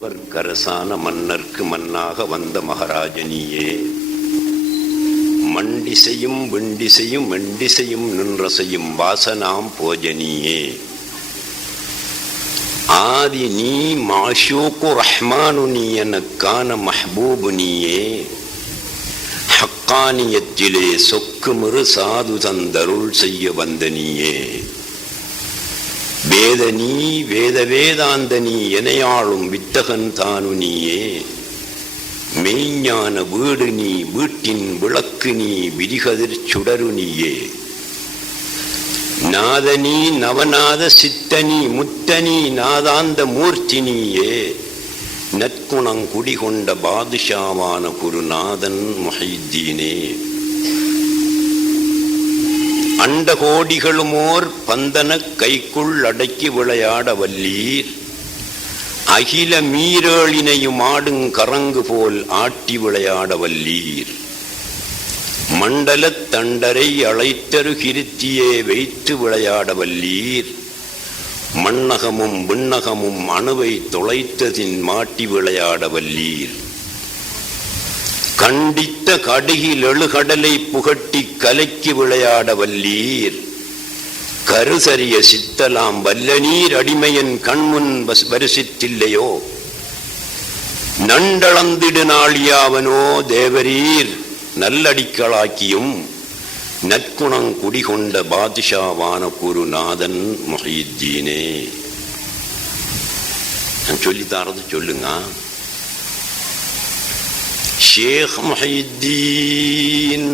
கரசான மன்னர்க்கு மன்னாக வந்த மகாராஜனியே, மண்டிசையும் விண்டிசையும் வெண்டிசையும் நின்றசையும் வாசனாம் போஜனியே, ஆதி நீ மாஷூக்கு ரஹ்மானு நீ எனக்கான மஹ்பூபு நீயே, ஹக்கானியத்திலே சொக்குமிரு சாது தந்தருள் செய்ய வந்த நீயே, வேதனீ வேத வேதாந்தனி எனையாளும் வித்தகன் தானு நீயே, மெய்ஞான வீடு நீ வீட்டின் விளக்கு நீ விரிகதிர் சுடரு நீயே, நாதனி நவநாத சித்தனி முத்தனி நாதாந்த மூர்த்தி நீயே, நற்குணங்குடிகொண்ட பாதுஷாவான குருநாதன் முஹைத்தீனே, அண்டகோடிகளுமோர் பந்தன கைக்குள் அடக்கி விளையாட வல்லீர், அகில மீறேளினையும் ஆடுங் கரங்கு போல் ஆட்டி விளையாட வல்லீர், மண்டலத் தண்டரை அழைத்தரு கிருத்தியே வைத்து விளையாட வல்லீர், மண்ணகமும் விண்ணகமும் அணுவை தொலைத்ததின் மாட்டி விளையாட வல்லீர், கண்டித்த கடுகில் எழுகடலை புகட்டி கலைக்கு விளையாட வல்லீர், கருசரிய சித்தலாம் வல்லநீர் அடிமையன் கண்முன் வரிசித்தில்லையோ, நண்டளந்திடு நாளியாவனோ தேவரீர் நல்லடிக்களாக்கியும் நற்குணங் குடிகொண்ட பாதுஷாவான குருநாதன் முஹைத்தீனே. நான் சொல்லித்தாரது சொல்லுங்க. ஷேக் முஹைத்தீன்,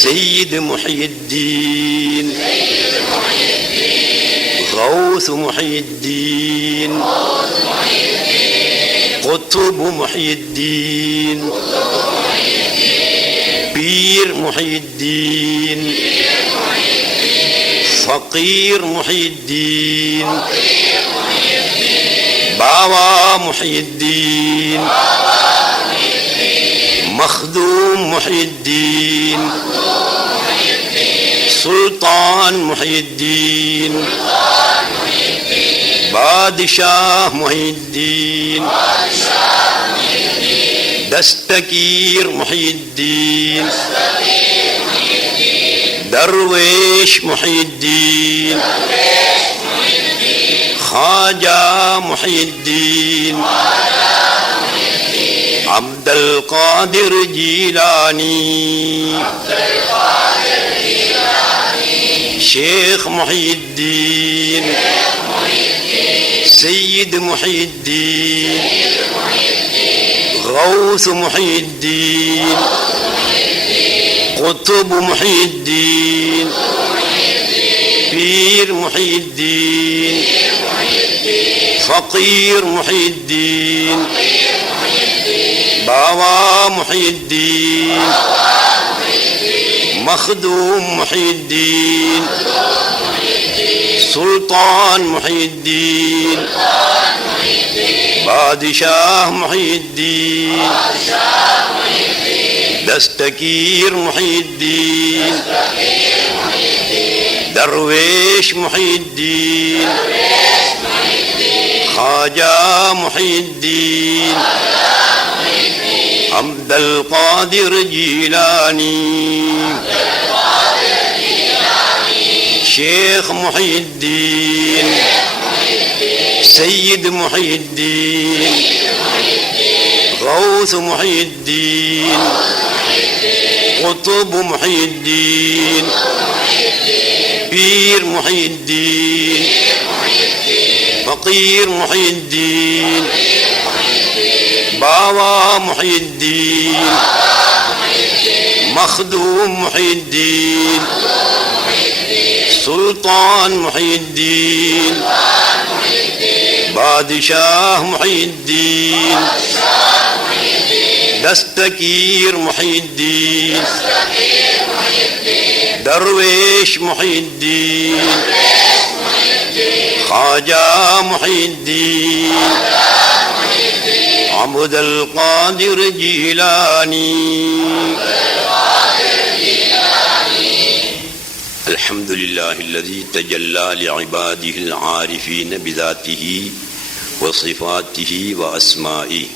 சையீத் முஹைத்தீன், கௌஸ் முஹைத்தீன், குத்பு முஹைத்தீன், பீர் முஹைத்தீன், ஃபகீர் முஹைத்தீன், பாவா முஹைத்தீன், மக்தூம் முஹைத்தீன், சுல்தான் முஹைத்தீன், பாதுஷாஹ் முஹைத்தீன், தஸ்தகீர் முஹைத்தீன், தர்வேஷ் முஹைத்தீன், खाजा मुहिद्दीन, अब्दुल कादिर जीलानी, शेख मुहिद्दीन, सैयद मुहिद्दीन, गौस मुहिद्दीन, कुतुब मुहिद्दीन, पीर मुहिद्दीन, फकीर मुहिद्दीन, बावा मुहिद्दीन, मखदूम मुहिद्दीन, सुल्तान मुहिद्दीन, बादशाह मुहिद्दीन, दस्तगीर मुहिद्दीन, दरवेश मुहिद्दीन, खाजा मुहिद्दीन, अब्दुल कादिर जीलानी, शेख मुहिद्दीन, सैयद मुहिद्दीन, गौस मुहिद्दीन, कुतुब मुहिद्दीन, पीर मुहिद्दीन, फकीर मुहिद्दीन, बावा मुहिद्दीन, मखदूम मुहिद्दीन, सुल्तान मुहिद्दीन, बादशाह मुहिद्दीन, दस्तगीर मुहिद्दीन, दरवेश मुहिद्दीन, खाजा मुहिद्दीन, अब्दुल कादिर जीलानी, الحمد لله الذي تجلى لعباده العارفين بذاته وصفاته وأسمائه،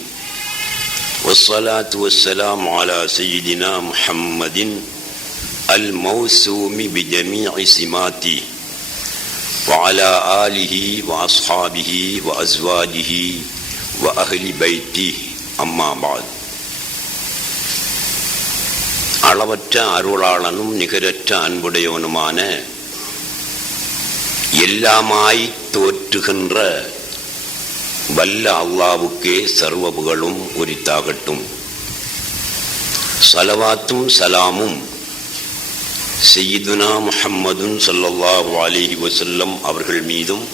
والصلاة والسلام على سيدنا محمد الموسوم بجميع سماته، وعلى آله وأصحابه وأزواجه وأهل بيته. أما بعد. அளவற்ற அருளாளனும் நிகரற்ற அன்புடையவனுமான எல்லாமாய் தோற்றுகின்ற வல்ல அல்லாவுக்கே சர்வ புகழும் உரித்தாகட்டும். ஸலவாத்தும் சலாமும் சய்யிதுனா முஹம்மதுன் ஸல்லல்லாஹு அலைஹி வஸல்லம் அவர்கள் மீதும்,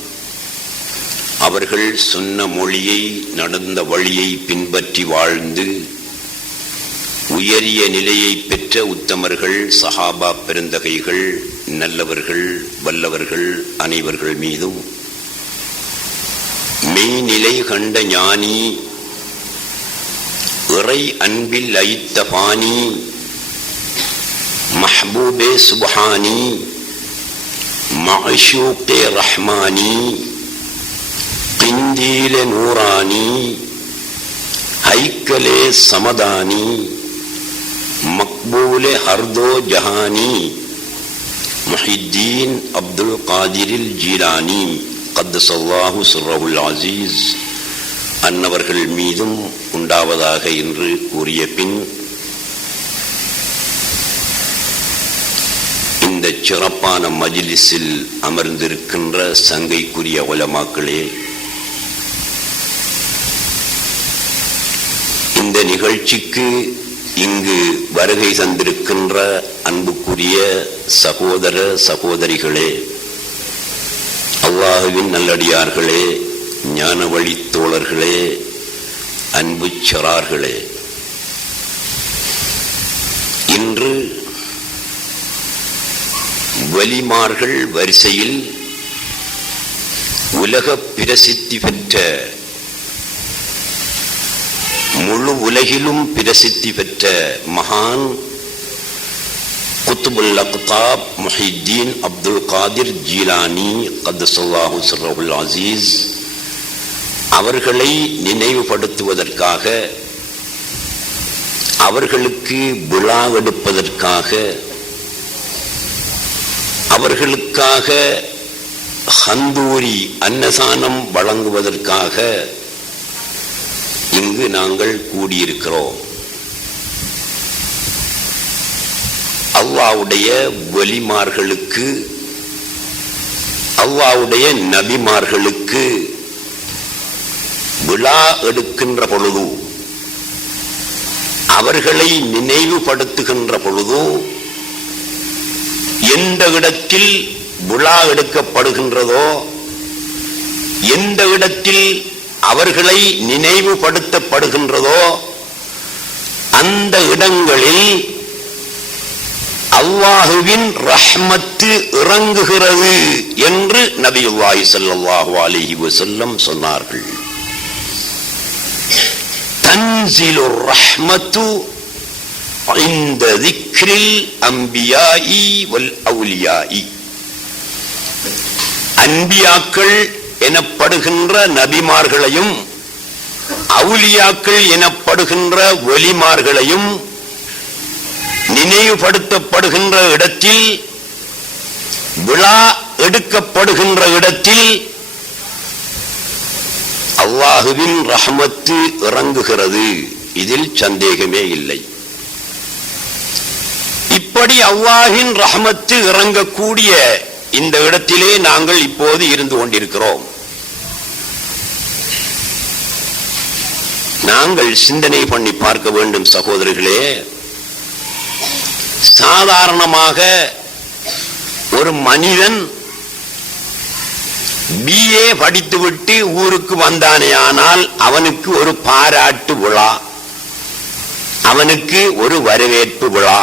அவர்கள் சொன்ன மொழியை நடந்த வழியை பின்பற்றி வாழ்ந்து உயரிய நிலையை பெற்ற உத்தமர்கள், சஹாபா பெருந்தகைகள், நல்லவர்கள், வல்லவர்கள் அனைவர்கள் மீதும், மெய்நிலை கண்ட ஞானி, இறை அன்பில் லயித்த பாணி, மஹ்பூபே சுப்ஹானி, மஅஷூகே ரஹ்மானி, கிந்தீலே நூரானி, ஹைக்கலே சமதானி, மக்பூலே ஹர்தோ ஜஹானி, முஹித்தீன் அப்துல் காதிரில் ஜீலானி கத்தஸல்லாஹு சிர்ரஹுல் அஸீஸ் அன்னவர்கள் மீதும் உண்டாவதாக என்று கூறிய பின், இந்த சிறப்பான மஜ்லிஸில் அமர்ந்திருக்கின்ற சங்கைக்குரிய உலமாக்களே, இந்த நிகழ்ச்சிக்கு இங்கு வருகை தந்திருக்கின்ற அன்புக்குரிய சகோதர சகோதரிகளே, அல்லாஹுவின் நல்லடியார்களே, ஞான வழி தோழர்களே, அன்பு சிறார்களே, இன்று வலிமார்கள் வரிசையில் உலக பிரசித்தி பெற்ற, முழு உலகிலும் பிரசித்தி பெற்ற மகான் குத்புல் அக்தாப் முஹித்தீன் அப்துல் காதிர் ஜீலானி கத்தஸல்லாஹு சிர்ரஹுல் அஸீஸ் அவர்களை நினைவுபடுத்துவதற்காக, அவர்களுக்கு விழா எடுப்பதற்காக, அவர்களுக்காக ஹந்தூரி அன்னதானம் வழங்குவதற்காக இங்கு நாங்கள் கூடியிருக்கிறோம். அல்லாஹ்வுடைய வலிமார்களுக்கு, அல்லாஹ்வுடைய நபிமார்களுக்கு விழா எடுக்கின்ற பொழுது, அவர்களை நினைவுபடுத்துகின்ற பொழுது, எந்த இடத்தில் விழா எடுக்கப்படுகின்றதோ, எந்த இடத்தில் அவர்களை நினைவுபடுத்தப்படுகின்றதோ, அந்த இடங்களில் அல்லாஹுவின் ரஹ்மத்து இறங்குகிறது என்று நபியுல்லாஹி ஸல்லல்லாஹு அலைஹி வஸல்லம் சொன்னார்கள். தன்ஸிலுர் ரஹ்மத்து இன்த ذிக்ரில் அன்பியாஇ வல் அவுலியாஇ. அன்பியாக்கள் எனப்படுகின்ற நபிமார்களையும், அவுலியாக்கள் எனப்படுகின்ற வலிமார்களையும் நினைவுபடுத்தப்படுகின்ற இடத்தில், விழா எடுக்கப்படுகின்ற இடத்தில் அல்லாஹுவின் ரஹ்மத்து இறங்குகிறது. இதில் சந்தேகமே இல்லை. இப்படி அல்லாஹ்வின் ரஹ்மத்து இறங்கக்கூடிய இந்த இடத்திலே நாங்கள் இப்போது இருந்து கொண்டிருக்கிறோம். நாங்கள் சிந்தனை பண்ணி பார்க்க வேண்டும் சகோதரர்களே. சாதாரணமாக ஒரு மனிதன் BA படித்துவிட்டு ஊருக்கு வந்தானே, ஆனால் அவனுக்கு ஒரு பாராட்டு விழா, அவனுக்கு ஒரு வரவேற்பு விழா.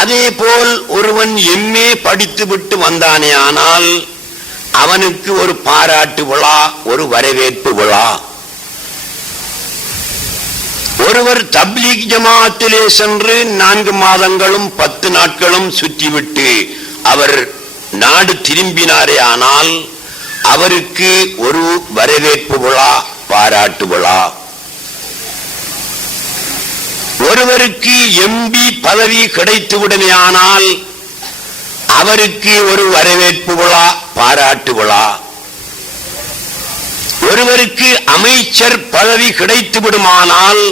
அதே போல் ஒருவன் MA படித்துவிட்டு வந்தானே, ஆனால் அவனுக்கு ஒரு பாராட்டு விழா, ஒரு வரவேற்பு விழா. ஒரு ஒருவர் தப்லீக் ஜமாத்திலே சென்று 4 மாதங்களும் 10 நாட்களும் சுற்றிவிட்டு அவர் நாடு திரும்பினாரே, ஆனால் அவருக்கு ஒரு வரவேற்பு விழா, பாராட்டு விழா. ஒருவருக்கு எம்பி பதவி கிடைத்துவிடுமே, ஆனால் அவருக்கு ஒரு வரவேற்பு விழா, பாராட்டு விழா. ஒருவருக்கு அமைச்சர் பதவி கிடைத்து விடுமானால்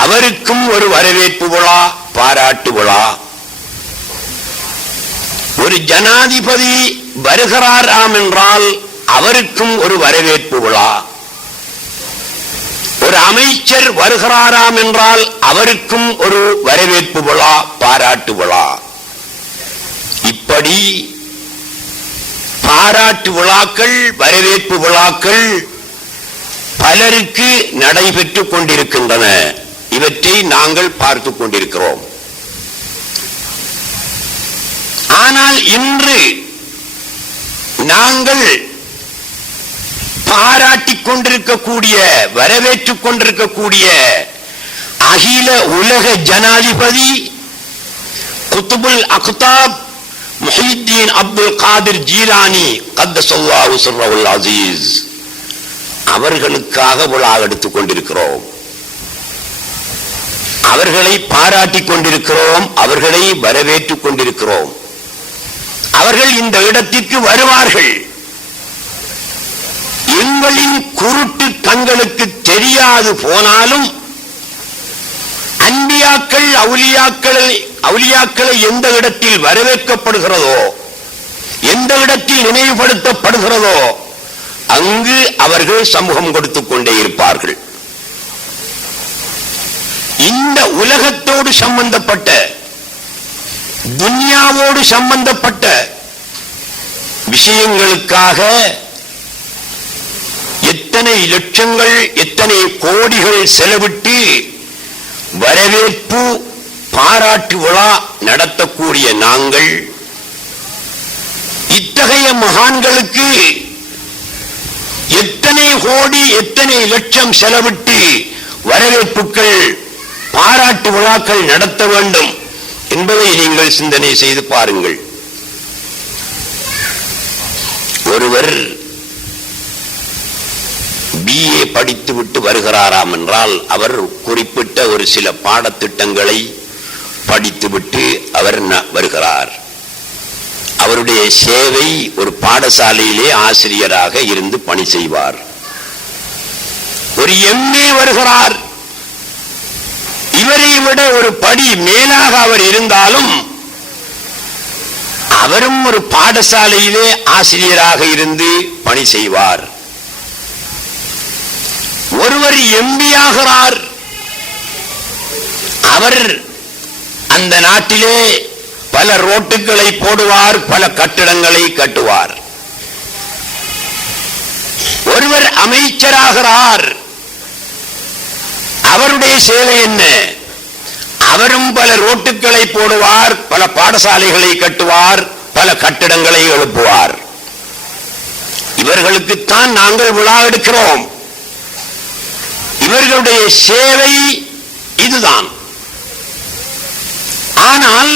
அவருக்கும் ஒரு வரவேற்பு விழா, பாராட்டு விழா. ஒரு ஜனாதிபதி வருகிறாராம் என்றால் அவருக்கும் ஒரு வரவேற்பு விழா. ஒரு அமைச்சர் வருகிறாராம் என்றால் அவருக்கும் ஒரு வரவேற்பு விழா, பாராட்டு விழா. இப்படி பாராட்டு விழாக்கள், வரவேற்பு விழாக்கள் பலருக்கு நடைபெற்றுக் கொண்டிருக்கின்றன. இவற்றை நாங்கள் பார்த்துக் கொண்டிருக்கிறோம். ஆனால் இன்று நாங்கள் பாராட்டிக் கொண்டிருக்கக்கூடிய, வரவேற்றுக் கொண்டிருக்கக்கூடிய அகில உலக ஜனாதிபதி குத்துபுல் அக்தாப் முஹியுத்தீன் அப்துல் காதிர் ஜீலானி கத்தஸல்லாஹு சிர்ரஹுல் அஸீஸ் அவர்களுக்காக விழா எடுத்துக் கொண்டிருக்கிறோம். அவர்களை பாராட்டிக் கொண்டிருக்கிறோம், அவர்களை வரவேற்றுக் கொண்டிருக்கிறோம். அவர்கள் இந்த இடத்திற்கு வருவார்கள். எங்களின் குருட்டு கண்களுக்கு தெரியாது போனாலும் அன்பியாக்கள், அவுலியாக்களை எந்த இடத்தில் வரவேற்கப்படுகிறதோ, எந்த இடத்தில் நினைவுபடுத்தப்படுகிறதோ அங்கு அவர்கள் சமூகம் கொடுத்துக் கொண்டே இருப்பார்கள். இந்த உலகத்தோடு சம்பந்தப்பட்ட, துன்யாவோடு சம்பந்தப்பட்ட விஷயங்களுக்காக எத்தனை லட்சங்கள், எத்தனை கோடிகள் செலவிட்டு வரவேற்பு, பாராட்டு விழா நடத்தக்கூடிய நாங்கள் இத்தகைய மகான்களுக்கு எத்தனை கோடி, எத்தனை லட்சம் செலவிட்டு வரவேற்புகள், பாராட்டு விழாக்கள் நடத்த வேண்டும் என்பதை நீங்கள் சிந்தனை செய்து பாருங்கள். ஒருவர் BA படித்துவிட்டு வருகிறாராம் என்றால் அவர் குறிப்பிட்ட ஒரு சில பாடத்திட்டங்களை படித்துவிட்டு அவர் வருகிறார். அவருடைய சேவை ஒரு பாடசாலையிலே ஆசிரியராக இருந்து பணி செய்வார். ஒரு MA வருகிறார். இவரை விட ஒரு படி மேலாக அவர் இருந்தாலும் அவரும் ஒரு பாடசாலையிலே ஆசிரியராக இருந்து பணி செய்வார். ஒருவர் MB ஆகிறார். அவர் அந்த நாட்டிலே பல ரோட்டுகளை போடுவார், பல கட்டிடங்களை கட்டுவார். ஒருவர் அமைச்சராகிறார். அவருடைய சேவை என்ன? அவரும் பல ரோட்டுகளை போடுவார், பல பாடசாலைகளை கட்டுவார், பல கட்டிடங்களை எழுப்புவார். இவர்களுக்குத்தான் நாங்கள் விழா எடுக்கிறோம். இவர்களுடைய சேவை இதுதான். ஆனால்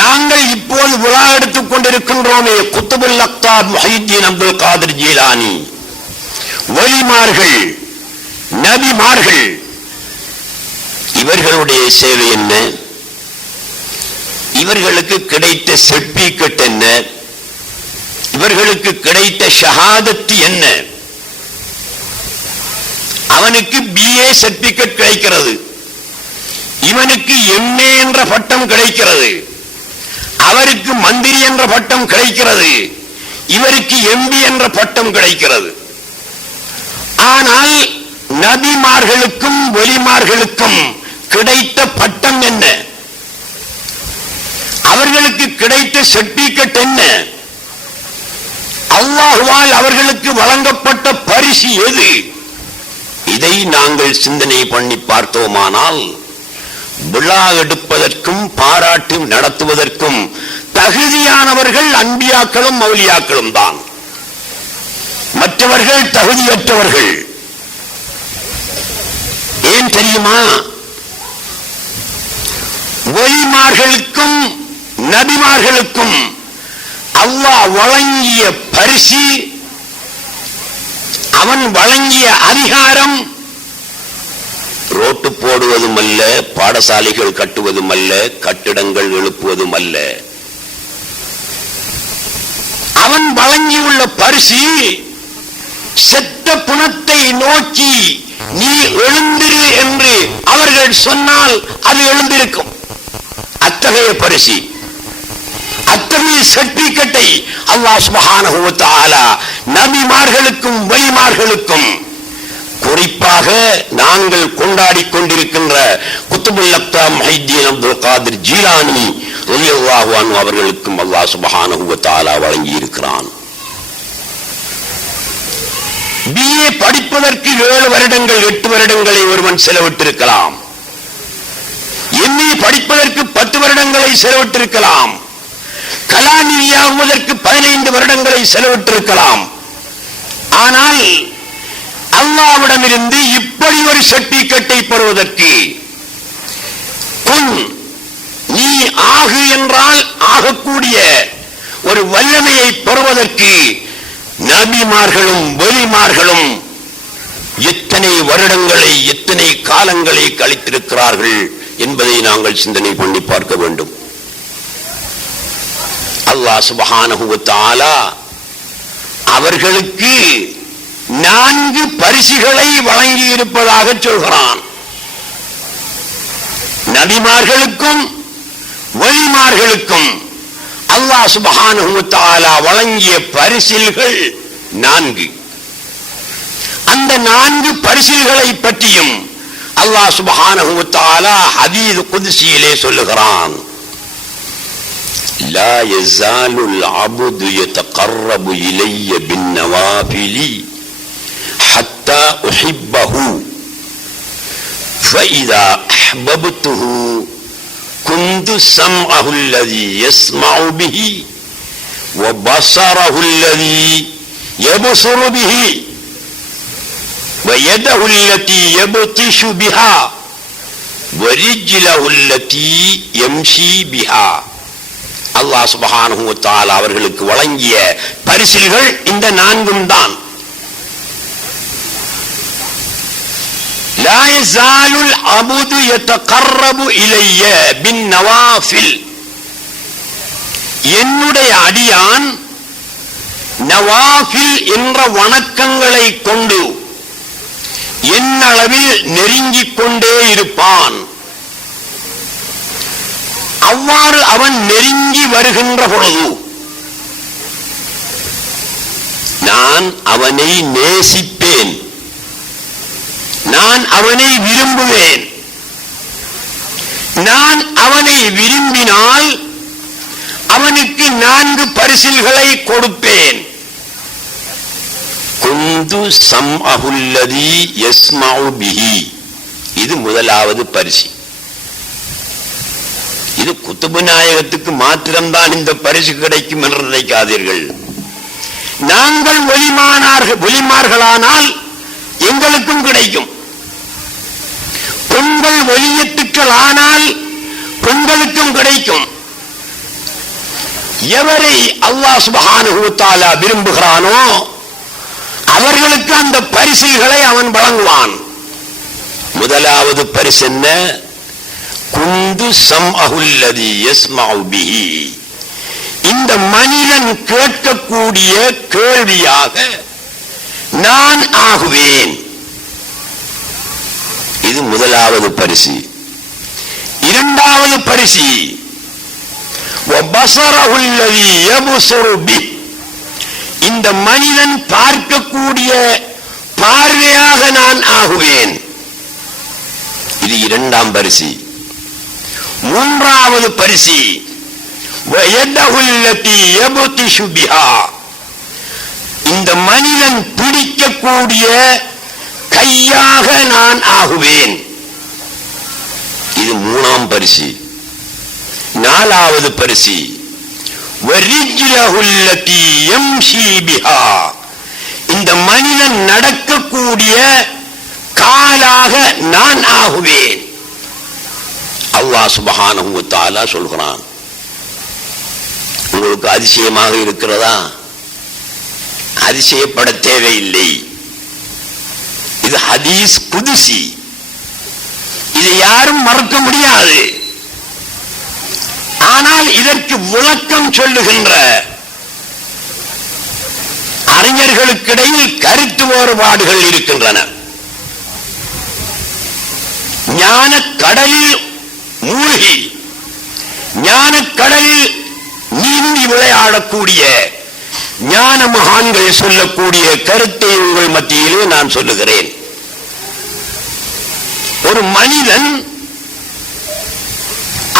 நாங்கள் இப்போது விழா எடுத்துக் கொண்டிருக்கின்றோமே, குத்துபுல் அக்தாப் முஹியுத்தீன் அப்துல் காதிர் ஜீலானி, வலிமார்கள், நபிமார்கள், இவர்களுடைய சேவை என்ன? இவர்களுக்கு கிடைத்த சர்டிபிகேட் என்ன? இவர்களுக்கு கிடைத்த ஷஹாதத் என்ன? அவனுக்கு BA சர்டிபிகேட் கிடைக்கிறது, இவனுக்கு MA என்ற பட்டம் கிடைக்கிறது, அவருக்கு மந்திரி என்ற பட்டம் கிடைக்கிறது, இவருக்கு MB என்ற பட்டம் கிடைக்கிறது. ஆனால் நபிமார்களுக்கும் வலிமார்களுக்கும் கிடைத்த பட்டம் என்ன? அவர்களுக்கு கிடைத்த சர்டிபிகேட் என்ன? அல்லாஹ்வால் அவர்களுக்கு வழங்கப்பட்ட பரிசு எது? இதை நாங்கள் சிந்தனை பண்ணி பார்த்தோமானால் விழா எடுப்பதற்கும் பாராட்டு நடத்துவதற்கும் தகுதியானவர்கள் அன்பியாக்களும் மௌலியாக்களும் தான். மற்றவர்கள் தகுதியற்றவர்கள். ஏன் தெரியுமா? வலிமார்களுக்கும் நபிமார்களுக்கும் அல்லாஹ் வழங்கிய பரிசு, அவன் வழங்கிய அதிகாரம் ரோட்டு போடுவதும் அல்ல, பாடசாலைகள் கட்டுவதும் அல்ல, கட்டிடங்கள் எழுப்புவதும் அல்ல. அவன் வழங்கியுள்ள பரிசு செத்த புணத்தை நோக்கி நீ எழுந்திரு என்று அவர்கள் சொன்னால் அது எழுந்திருக்கும். அத்தகைய பரிசு, அத்தகைய சர்டிபிகேட்டை அல்லாஹ் சுப்ஹானஹு வ தஆலா நபிமார்களுக்கும் வலிமார்களுக்கும், குறிப்பாக நாங்கள் கொண்டாடிக் கொண்டிருக்கின்ற குத்துபுல் அக்தாம் முஹைத்தீன் அப்துல் காதிர் ஜீலானி ரலியல்லாஹு அன்ஹு அவர்களுக்கும் அல்லாஹ் சுப்ஹானஹு வ தஆலா வழங்கி இருக்கிறான். பிஏ படிப்பதற்கு 7 வருடங்கள் 8 வருடங்களை ஒருவன் செலவிட்டிருக்கலாம். எம்ஏ படிப்பதற்கு 10 வருடங்களை செலவிட்டிருக்கலாம். கலாநிதியாகுவதற்கு 15 வருடங்களை செலவிட்டிருக்கலாம். ஆனால் அல்லாஹ்விடமிருந்து இப்படி ஒரு சர்டிபிகேட்டை பெறுவதற்கு, நீ ஆகு என்றால் ஆகக்கூடிய ஒரு வல்லமையை பெறுவதற்கு நபிமார்களும் வலிமார்களும் எத்தனை வருடங்களை எத்தனை காலங்களை கழித்திருக்கிறார்கள் என்பதை நாங்கள் சிந்தனை பண்ணி பார்க்க வேண்டும். அல்லாஹ் சுப்ஹானஹு வ தஆலா அவர்களுக்கு 4 பரிசுகளை வழங்கி இருப்பதாக சொல்கிறான். நபிமார்களுக்கும் வலிமார்களுக்கும் அல்லாஹ் சுப்ஹானஹு வ தஆலா வழங்கிய பரிசில்கள் 4. அந்த 4 பரிசில்களை பற்றியும் அல்லாஹ் சுப்ஹானஹு வ தஆலா ஹதீஸ் குத்ஸியிலே சொல்லுகிறான். லா யஸாலுல் அப்து யதகர்ரபு இலைய பின்னவாஃபிலி ஹத்தா உஹிப்பஹு ஃபஇதா அஹ்பப்துஹு குந்து சம்அஹு அல்லதி யஸ்மஉ பிஹி வ பஸரஹு அல்லதி யப்ஸுரு பிஹி வ யதஹு அல்லதி யப்திஷு பிஹா வ ரிஜ்லஹு அல்லதி யம்ஷி பிஹா. அல்லாஹ் சுப்ஹானஹு வ தஆலா அவர்களுக்கு வழங்கிய பரிசில்கள் இந்த 4 தான். லா யஸாலுல் அப்து யதகர்ரபு இலைய பின்னவாஃபில், என்னுடைய அடியான் நவாஃபில் என்ற வணக்கங்களை கொண்டு என்னளவில் நெருங்கிக் கொண்டே இருப்பான். அவ்வாறு அவன் நெருங்கி வருகின்ற பொழுது நான் அவனை நேசிப்பேன், நான் அவனை விரும்புவேன். நான் அவனை விரும்பினால் அவனுக்கு 4 பரிசில்களை கொடுப்பேன். குந்து சம்அஹு அல்லதி யஸ்மஉ பிஹி, இது முதலாவது பரிசு. இது குத்துபு நாயகத்துக்கு மாத்திரம்தான் இந்த பரிசு கிடைக்கும் என்று நினைக்காதீர்கள். நாங்கள் ஒலிமார்களானால் எங்களுக்கும் கிடைக்கும். பெண்கள் ஒலியத்துக்கள் ஆனால் பெண்களுக்கும் கிடைக்கும். எவரை அல்லாஹ் சுப்ஹானஹு வ தஆலா விரும்புகிறானோ அவர்களுக்கு அந்த பரிசுகளை அவன் வழங்குவான். முதலாவது பரிசு என்ன? குந்து சம்அஹு அல்லதி யஸ்மஉ பிஹி, இந்த மனிதன் கேட்கக்கூடிய கேள்வியாக நான் ஆகுவேன். இது முதலாவது பரிசு. இரண்டாவது பரிசு வ பஸரஹு அல்லதி யப்ஸுரு பிஹி, இந்த மனிதன் பார்க்கக்கூடிய பார்வையாக நான் ஆகுவேன். இது இரண்டாம் பரிசு. மூன்றாவது பரிசு வ யதஹு அல்லதி யப்திஷு பிஹா, இந்த மனிதன் பிடிக்கக்கூடிய கையாக நான் ஆகுவேன். இது மூணாம் பரிசு. நாலாவது பரிசு வ ரிஜ்லஹு அல்லதி யம்ஷி பிஹா, இந்த மனிதன் நடக்கக்கூடிய காலாக நான் ஆகுவேன். அல்லாஹ் சுப்ஹானஹு வ தஆலா சொல்கிறான். உங்களுக்கு அதிசயமாக இருக்கிறதா? அதிசயப்பட தேவையில்லை. இது ஹதீஸ் குதுசி. இதை யாரும் மறுக்க முடியாது. ஆனால் இதற்கு விளக்கம் சொல்லுகின்ற அறிஞர்களுக்கிடையில் கருத்து வேறுபாடுகள் இருக்கின்றன. ஞான கடலில் மூழ்கி ஞான கடலில் நீந்தி விளையாடக்கூடிய ஞான மகான்கள் சொல்லக்கூடிய கருத்தை உங்கள் மத்தியிலே நான் சொல்லுகிறேன். ஒரு மனிதன்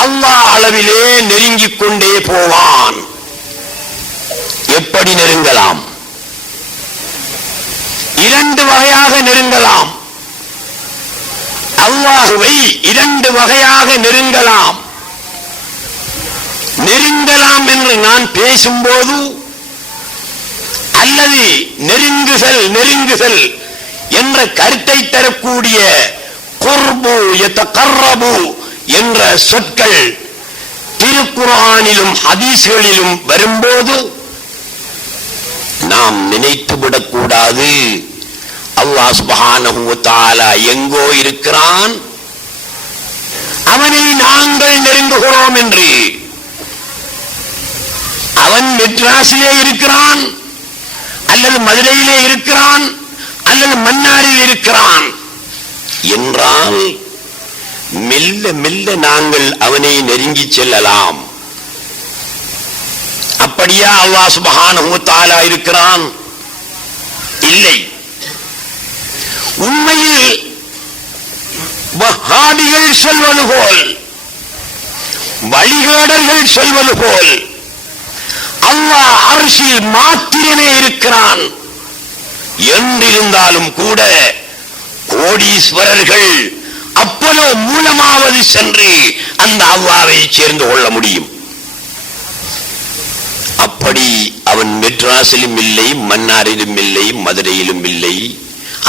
அல்லாஹ் அளவிலே நெருங்கிக் கொண்டே போவான். எப்படி நெருங்கலாம்? இரண்டு வகையாக நெருங்கலாம். அல்லாஹுவை இரண்டு வகையாக நெருங்கலாம். நெருங்கலாம் என்று நான் பேசும்போது அல்லது நெருங்குதல் என்ற கருத்தை தரக்கூடிய குர்பு யதகர்ரபு என்ற சொற்கள் திருக்குர்ஆனிலும் ஹதீஸ்களிலும் வரும்போது நாம் நினைத்துவிடக் கூடாது அல்லாஹ் சுப்ஹானஹு வ தஆலா எங்கோ இருக்கிறான், அவனை நாங்கள் நெருங்குகிறோம் என்று. அவன் மெட்ராஸிலே இருக்கிறான், அல்லது மதுரையிலே இருக்கிறான், அல்லது மன்னாரில் இருக்கிறான் என்றால் மெல்ல மெல்ல நாங்கள் அவனை நெருங்கி செல்லலாம். அப்படியா அல்லாஹ் சுப்ஹானஹு வ தஆலா இருக்கிறான்? இல்லை. உண்மையில் வஹாபிகள் சொல்வது போல், வழிகேடர்கள் சொல்வது போல் அல்லாஹ் அர்ஷில் மாத்திரமே இருக்கிறான் என்றிருந்தாலும் கூட கோடீஸ்வரர்கள் அப்போலோ மூலமாவது சென்று அந்த அல்லாஹ்வை சேர்ந்து கொள்ள முடியும். அப்படி அவன் மெட்ராஸிலும் இல்லை, மன்னாரிலும் இல்லை, மதுரையிலும் இல்லை,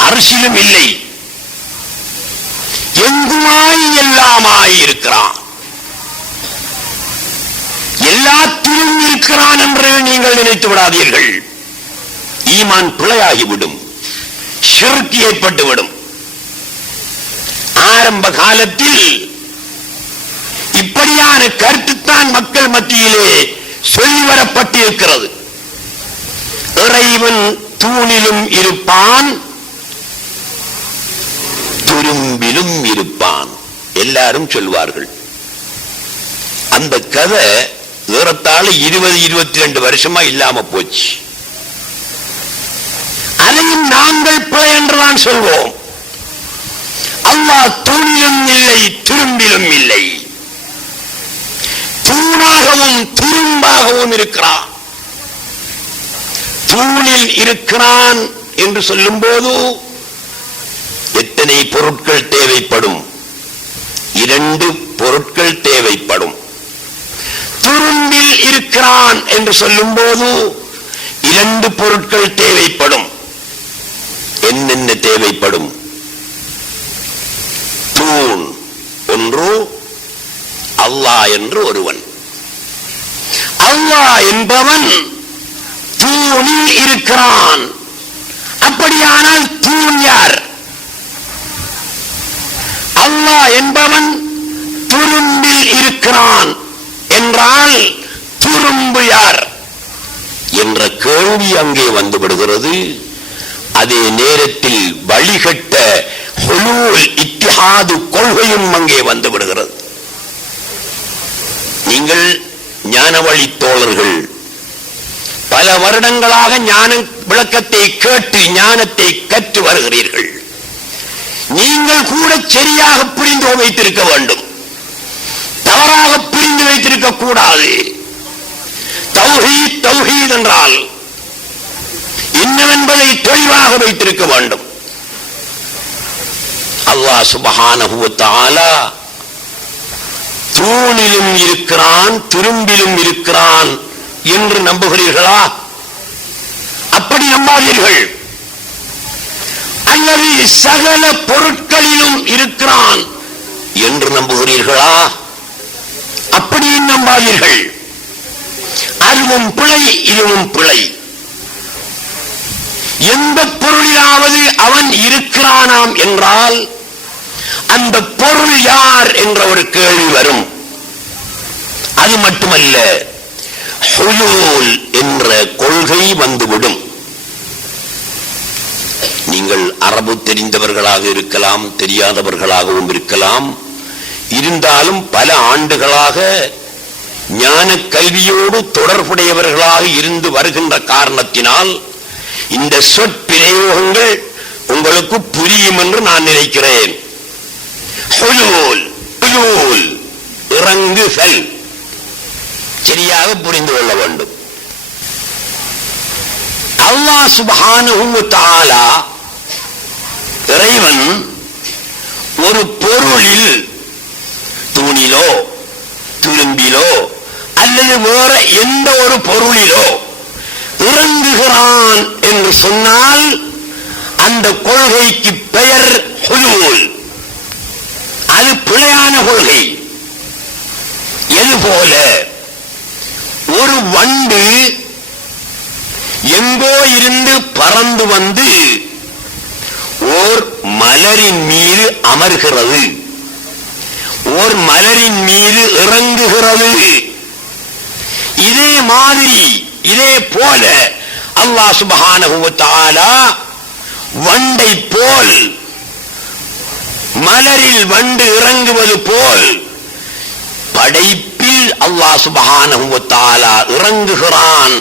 அர்ஷிலும் இல்லை, எங்குமாய் எல்லாமாய் இருக்கிறான். எல்லாத்திலும் இருக்கிறான் என்று நீங்கள் நினைத்து விடாதீர்கள். ஈமான் பிழையாகிவிடும், ஷிர்க் ஏற்பட்டுவிடும். ஆரம்ப காலத்தில் இப்படியான கருத்துத்தான் மக்கள் மத்தியிலே சொல்லி வரப்பட்டிருக்கிறது. இறைவன் தூணிலும் இருப்பான், துரும்பிலும் இருப்பான் எல்லாரும் சொல்வார்கள். அந்த கதை ஏறத்தாழ 20-22 வருஷமா இல்லாம போச்சு. அதையும் நாங்கள் பிழை என்றுதான் சொல்வோம். அல்லாஹ் தூணிலும் இல்லை, துரும்பிலும் இல்லை, தூணாகவும் துரும்பாகவும் இருக்கிறான். தூணில் இருக்கிறான் என்று சொல்லும் போது எத்தனை பொருட்கள் தேவைப்படும்? 2 பொருட்கள் தேவைப்படும். துரும்பில் இருக்கிறான் என்று சொல்லும் போது 2 பொருட்கள் தேவைப்படும். என்னென்ன தேவைப்படும்? தூண் ஒன்று, அல்லாஹ் என்று ஒருவன். அல்லாஹ் என்பவன் தூணில் இருக்கிறான். அப்படியானால் தூண் யார்? அல்லாஹ் என்பவன் துரும்பில் இருக்கிறான் என்றால் துரும்பு யார் என்ற கேள்வி அங்கே வந்துவிடுகிறது. அதே நேரத்தில் வழிகட்ட ஹுலூல் இத்திஹாது கொள்கையும் அங்கே வந்துவிடுகிறது. நீங்கள் ஞானவழி தோழர்கள் பல வருடங்களாக ஞான விளக்கத்தை கேட்டு ஞானத்தை கற்று வருகிறீர்கள். நீங்கள் கூட சரியாக புரிந்து வைத்திருக்க வேண்டும், தவறாக புரிந்து வைத்திருக்க கூடாது. தௌஹீத் தௌஹீத் என்றால் என்னவென்பதை தெளிவாக வைத்திருக்க வேண்டும். அல்லாஹ் சுப்ஹானஹு வ தஆலா தூணிலும் இருக்கிறான், துரும்பிலும் இருக்கிறான் என்று நம்புகிறீர்களா? அப்படி நம்பாதீர்கள். அல்லது சகல பொருட்களிலும் இருக்கிறான் என்று நம்புகிறீர்களா? அப்படியும் நம்பாதீர்கள். அதுவும் பிழை, இதுவும் பிழை. எந்த பொருளிலாவது அவன் இருக்கிறானாம் என்றால் அந்த பொருள் யார் என்ற ஒரு கேள்வி வரும். அது மட்டுமல்ல, ஹுலூல் என்ற கொள்கை வந்துவிடும். நீங்கள் அரபு தெரிந்தவர்களாக இருக்கலாம், தெரியாதவர்களாகவும் இருக்கலாம். இருந்தாலும் பல ஆண்டுகளாக ஞான கல்வியோடு தொடர்புடையவர்களாக இருந்து வருகின்ற காரணத்தினால் இந்த சொற்பிரயோகங்கள் உங்களுக்கு புரியும் என்று நான் நினைக்கிறேன். ஹுலூல், ஹுலூல், இறங்குதல், சரியாக புரிந்து கொள்ள வேண்டும். அல்லாஹ் சுப்ஹானஹு வ தஆலா இறைவன் ஒரு பொருளில், தூணிலோ துரும்பிலோ அல்லது வேற எந்த ஒரு பொருளிலோ இறங்குகிறான் என்று சொன்னால் அந்த கொள்கைக்கு பெயர் ஹுலூல். அது பிழையான கொள்கை. எதுபோல ஒரு வண்டு எங்கோ இருந்து பறந்து வந்து ஓர் மலரின் மீது அமர்கிறது, ஓர் மலரின் மீது இறங்குகிறது. இதே மாதிரி, இதே போல அல்லாஹ் சுப்ஹானஹு வ தஆலா வண்டை போல், மலரில் வண்டு இறங்குவது போல் படைப்பில் அல்லாஹ் சுப்ஹானஹு வ தஆலா இறங்குகிறான்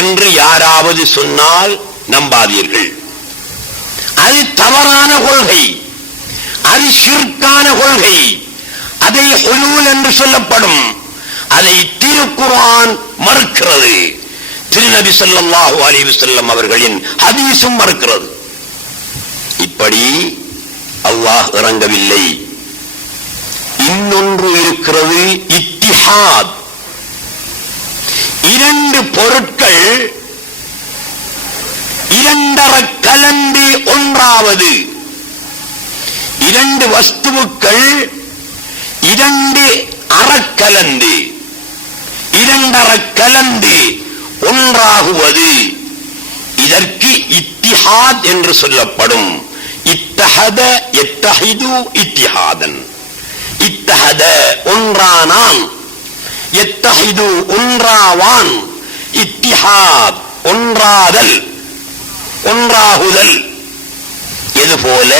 என்று யாராவது சொன்னால் நம்பாதீர்கள். அது தவறான கொள்கை, அது ஷிர்கான கொள்கை. அதை ஹுலூல் என்று சொல்லப்படும். அதை திருக்குர்ஆன் மறுக்கிறது, திருநபி ஸல்லல்லாஹு அலைஹி வஸல்லம் அவர்களின் ஹதீஸும் மறுக்கிறது. இப்படி அல்லாஹ் இறங்கவில்லை. இன்னொன்று இருக்கிறது, இத்திஹாத். இரண்டு பொருட்கள் இரண்டர கலந்து ஒன்றாவது, இரண்டு வஸ்துக்கள் இரண்டு அறக்கலந்து, இரண்டர கலந்து ஒன்றாகுவது, இதற்கு இத்திஹாத் என்று சொல்லப்படும். இத்தஹத யத்தஹிது இத்திஹாதன். இத்தஹத ஒன்றானான், யத்தஹிது ஒன்றாவான், இத்திஹாத் ஒன்றாதல், ஒன்றாகுதல். எதுபோல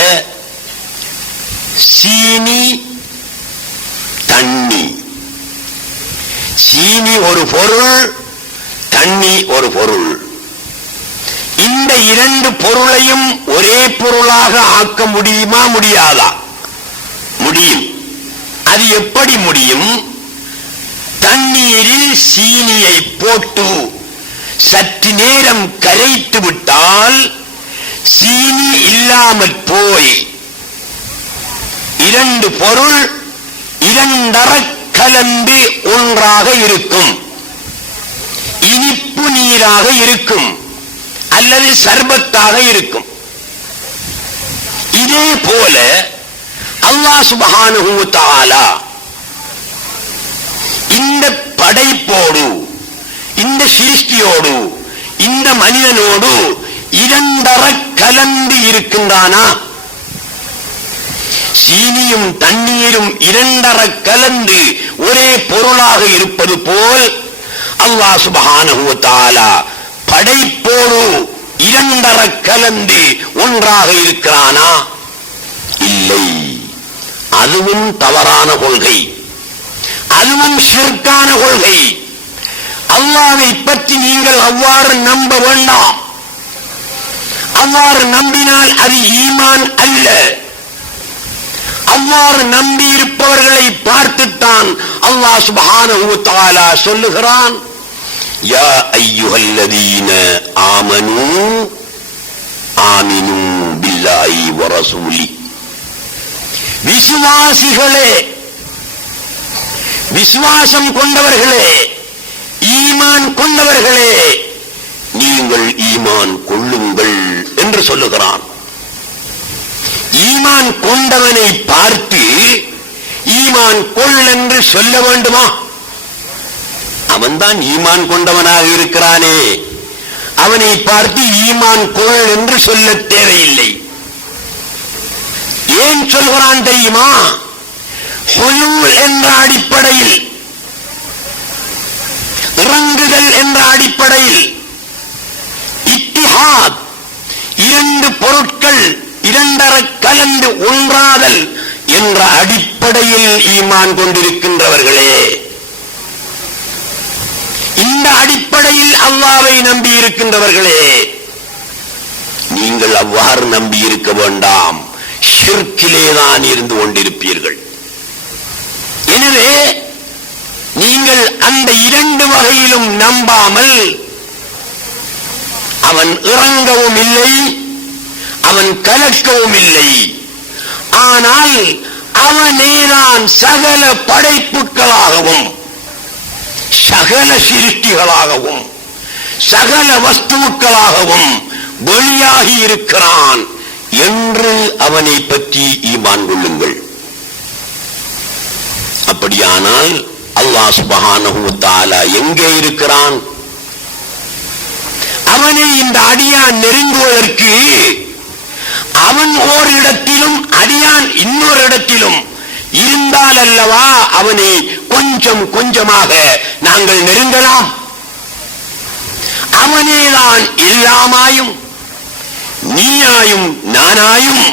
சீனி தண்ணி, சீனி ஒரு பொருள், தண்ணி ஒரு பொருள். இந்த இரண்டு பொருளையும் ஒரே பொருளாக ஆக்க முடியுமா, முடியாதா? முடியும். அது எப்படி முடியும்? தண்ணீரில் சீனியை போட்டு சற்று நேரம் கரைத்து விட்டால் சீனி இல்லாமல் போய் இரண்டு பொருள் இரண்டர கலந்து ஒன்றாக இருக்கும். இனிப்பு நீராக இருக்கும் அல்லது சர்பத்தாக இருக்கும். இதே போல அல்லாஹ் சுப்ஹானஹு வ தஆலா இந்த படைப்போடு, இந்த சிருஷ்டியோடு, இந்த மனிதனோடு இரண்டர கலந்து இருக்கின்றானா? சீனியும் தண்ணீரும் இரண்டர கலந்து ஒரே பொருளாக இருப்பது போல் அல்லாஹ் சுப்ஹானஹு வ தஆலா படைப்போடு இரண்டர கலந்து ஒன்றாக இருக்கிறானா? இல்லை. அதுவும் தவறான கொள்கை, அதுவும் ஷிர்கான கொள்கை. அல்லாஹ்வை பற்றி நீங்கள் அவ்வாறு நம்ப வேண்டாம். அவ்வாறு நம்பினால் அது ஈமான் அல்ல. அவ்வாறு நம்பி இருப்பவர்களை பார்த்துத்தான் அல்லாஹ் சுப்ஹானஹு வ தஆலா சொல்லுகிறான், யா அய்யுஹல்லதீன ஆமனூ ஆமினூ பில்லாஹி வ ரசூலி. விசுவாசிகளே, விசுவாசம் கொண்டவர்களே, ஈமான் கொண்டவர்களே, நீங்கள் ஈமான் கொள்ளுங்கள் என்று சொல்லுகிறான். ஈமான் கொண்டவனை பார்த்து ஈமான் கொள் என்று சொல்ல வேண்டுமா? அவன்தான் ஈமான் கொண்டவனாக இருக்கிறானே, அவனை பார்த்து ஈமான் கொள் என்று சொல்ல தேவையில்லை. ஏன் சொல்கிறான் தெரியுமா? ஹுலூல் என்ற அடிப்படையில், இறங்குதல் என்ற அடிப்படையில், இத்திஹாத் இரண்டு பொருட்கள் இரண்டர கலந்து ஒன்றாதல் என்ற அடிப்படையில் ஈமான் கொண்டிருக்கின்றவர்களே, இந்த அடிப்படையில் அல்லாஹ்வை நம்பி இருக்கின்றவர்களே, நீங்கள் அவ்வாறு நம்பி இருக்க வேண்டாம், ஷிர்கிலேதான் இருந்து கொண்டிருப்பீர்கள். எனவே நீங்கள் அந்த இரண்டு வகையிலும் நம்பாமல், அவன் இறங்கவும் இல்லை, அவன் கலக்கவும் இல்லை, ஆனால் அவனேதான் சகல படைப்புகளாகவும் சகல சிருஷ்டிகளாகவும் சகல வஸ்துக்களாகவும் வெளியாகி இருக்கிறான் என்று அவனை பற்றி ஈமான் கொள்ளுங்கள். அப்படியானால் அல்லாஹ் சுப்ஹானஹு வ தஆலா எங்கே இருக்கிறான்? அவனை இந்த அடியான் நெருங்குவதற்கு அவன் ஓரிடத்திலும் அடியான் இன்னொரு இடத்திலும் இருந்தால் அல்லவா அவனை கொஞ்சம் கொஞ்சமாக நாங்கள் நெருங்கலாம். அவனேதான் எல்லாமாயும் நீயாயும் நானாயும்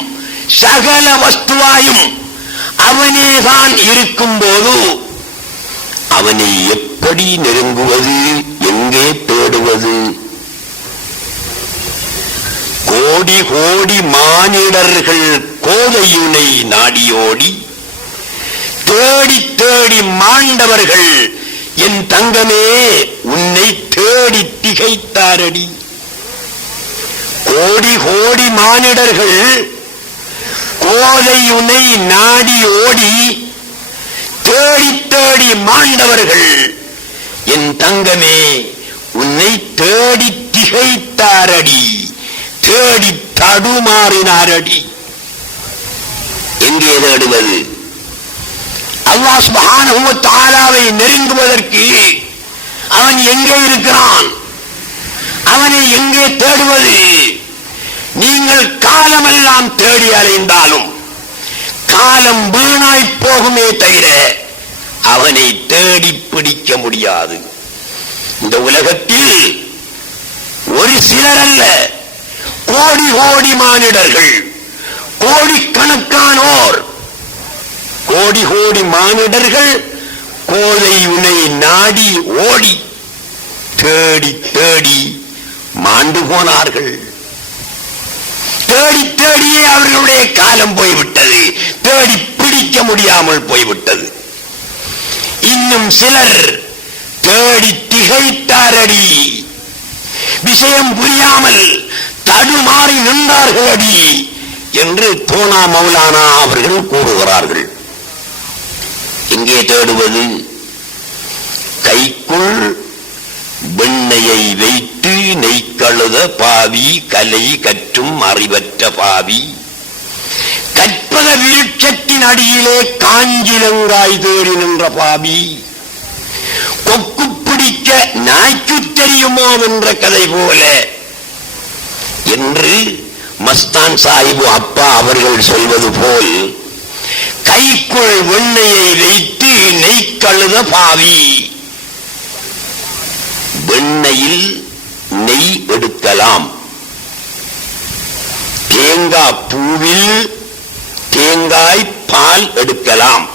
சகல வஸ்துவாயும் அவனேதான் இருக்கும் போது அவனை எப்படி நெருங்குவது, எங்கே தேடுவது? கோடி கோடி மானிடர்கள் கோதையுனை நாடியோடி தேடி தேடி மாண்டவர்கள் என் தங்கமே உன்னை தேடி திகைத்தாரடி. கோடி கோடி மானிடர்கள் கோதையுனை நாடி ஓடி தேடி தேடி மாண்டவர்கள் என் தங்கமே உன்னை தேடி திகைத்தாரடி, தேடி தடுமாறினாரடி. எங்கே தேடுவது? அல்லாஹ் சுப்ஹானஹு வ தஆலாவை நெருங்குவதற்கு அவன் எங்கே இருக்கிறான்? அவனை எங்கே தேடுவது? நீங்கள் காலமெல்லாம் தேடி அலைந்தாலும் காலம் வீணாய் போகுமே தவிர அவனை தேடி பிடிக்க முடியாது. இந்த உலகத்தில் ஒரு சிலர் அல்ல, கோடி கோடி மானிடர்கள், கோடிக்கணக்கானோர், கோடி கோடி மானிடர்கள் கோதையுனை நாடி ஓடி தேடி தேடி மாண்டு போனார்கள். தேடி தேடியே அவர்களுடைய காலம் போய்விட்டது, தேடி பிடிக்க முடியாமல் போய்விட்டது. இன்னும் சிலர் தேடி திகைத்தாரடி, விஷயம் புரியாமல் தடுமாறி நின்றார்களடி என்று தோனா மௌலானா அவர்கள் கூறுகிறார்கள். எங்கே தேடுவது? கைக்குள் வெண்ணையை வைத்து நெய்க்கழுத பாவி, கலை கற்றும் அறிவற்ற பாவி, கற்பக விருட்சத்தின் அடியிலே காஞ்சிலங்காய் தேடி நின்ற பாவி, கொக்கு பிடிக்க நாய்க்கு தெரியுமோ என்ற கதை போல என்று மஸ்தான் சாஹிபு அப்பா அவர்கள் சொல்வது போல், கைக்குள் வெண்ணையை வைத்து நெய்க்கழுத பாவி. வெண்ணையில் நெய் எடுக்கலாம், தேங்காய் பூவில் தேங்காய் பால் எடுக்கலாம்.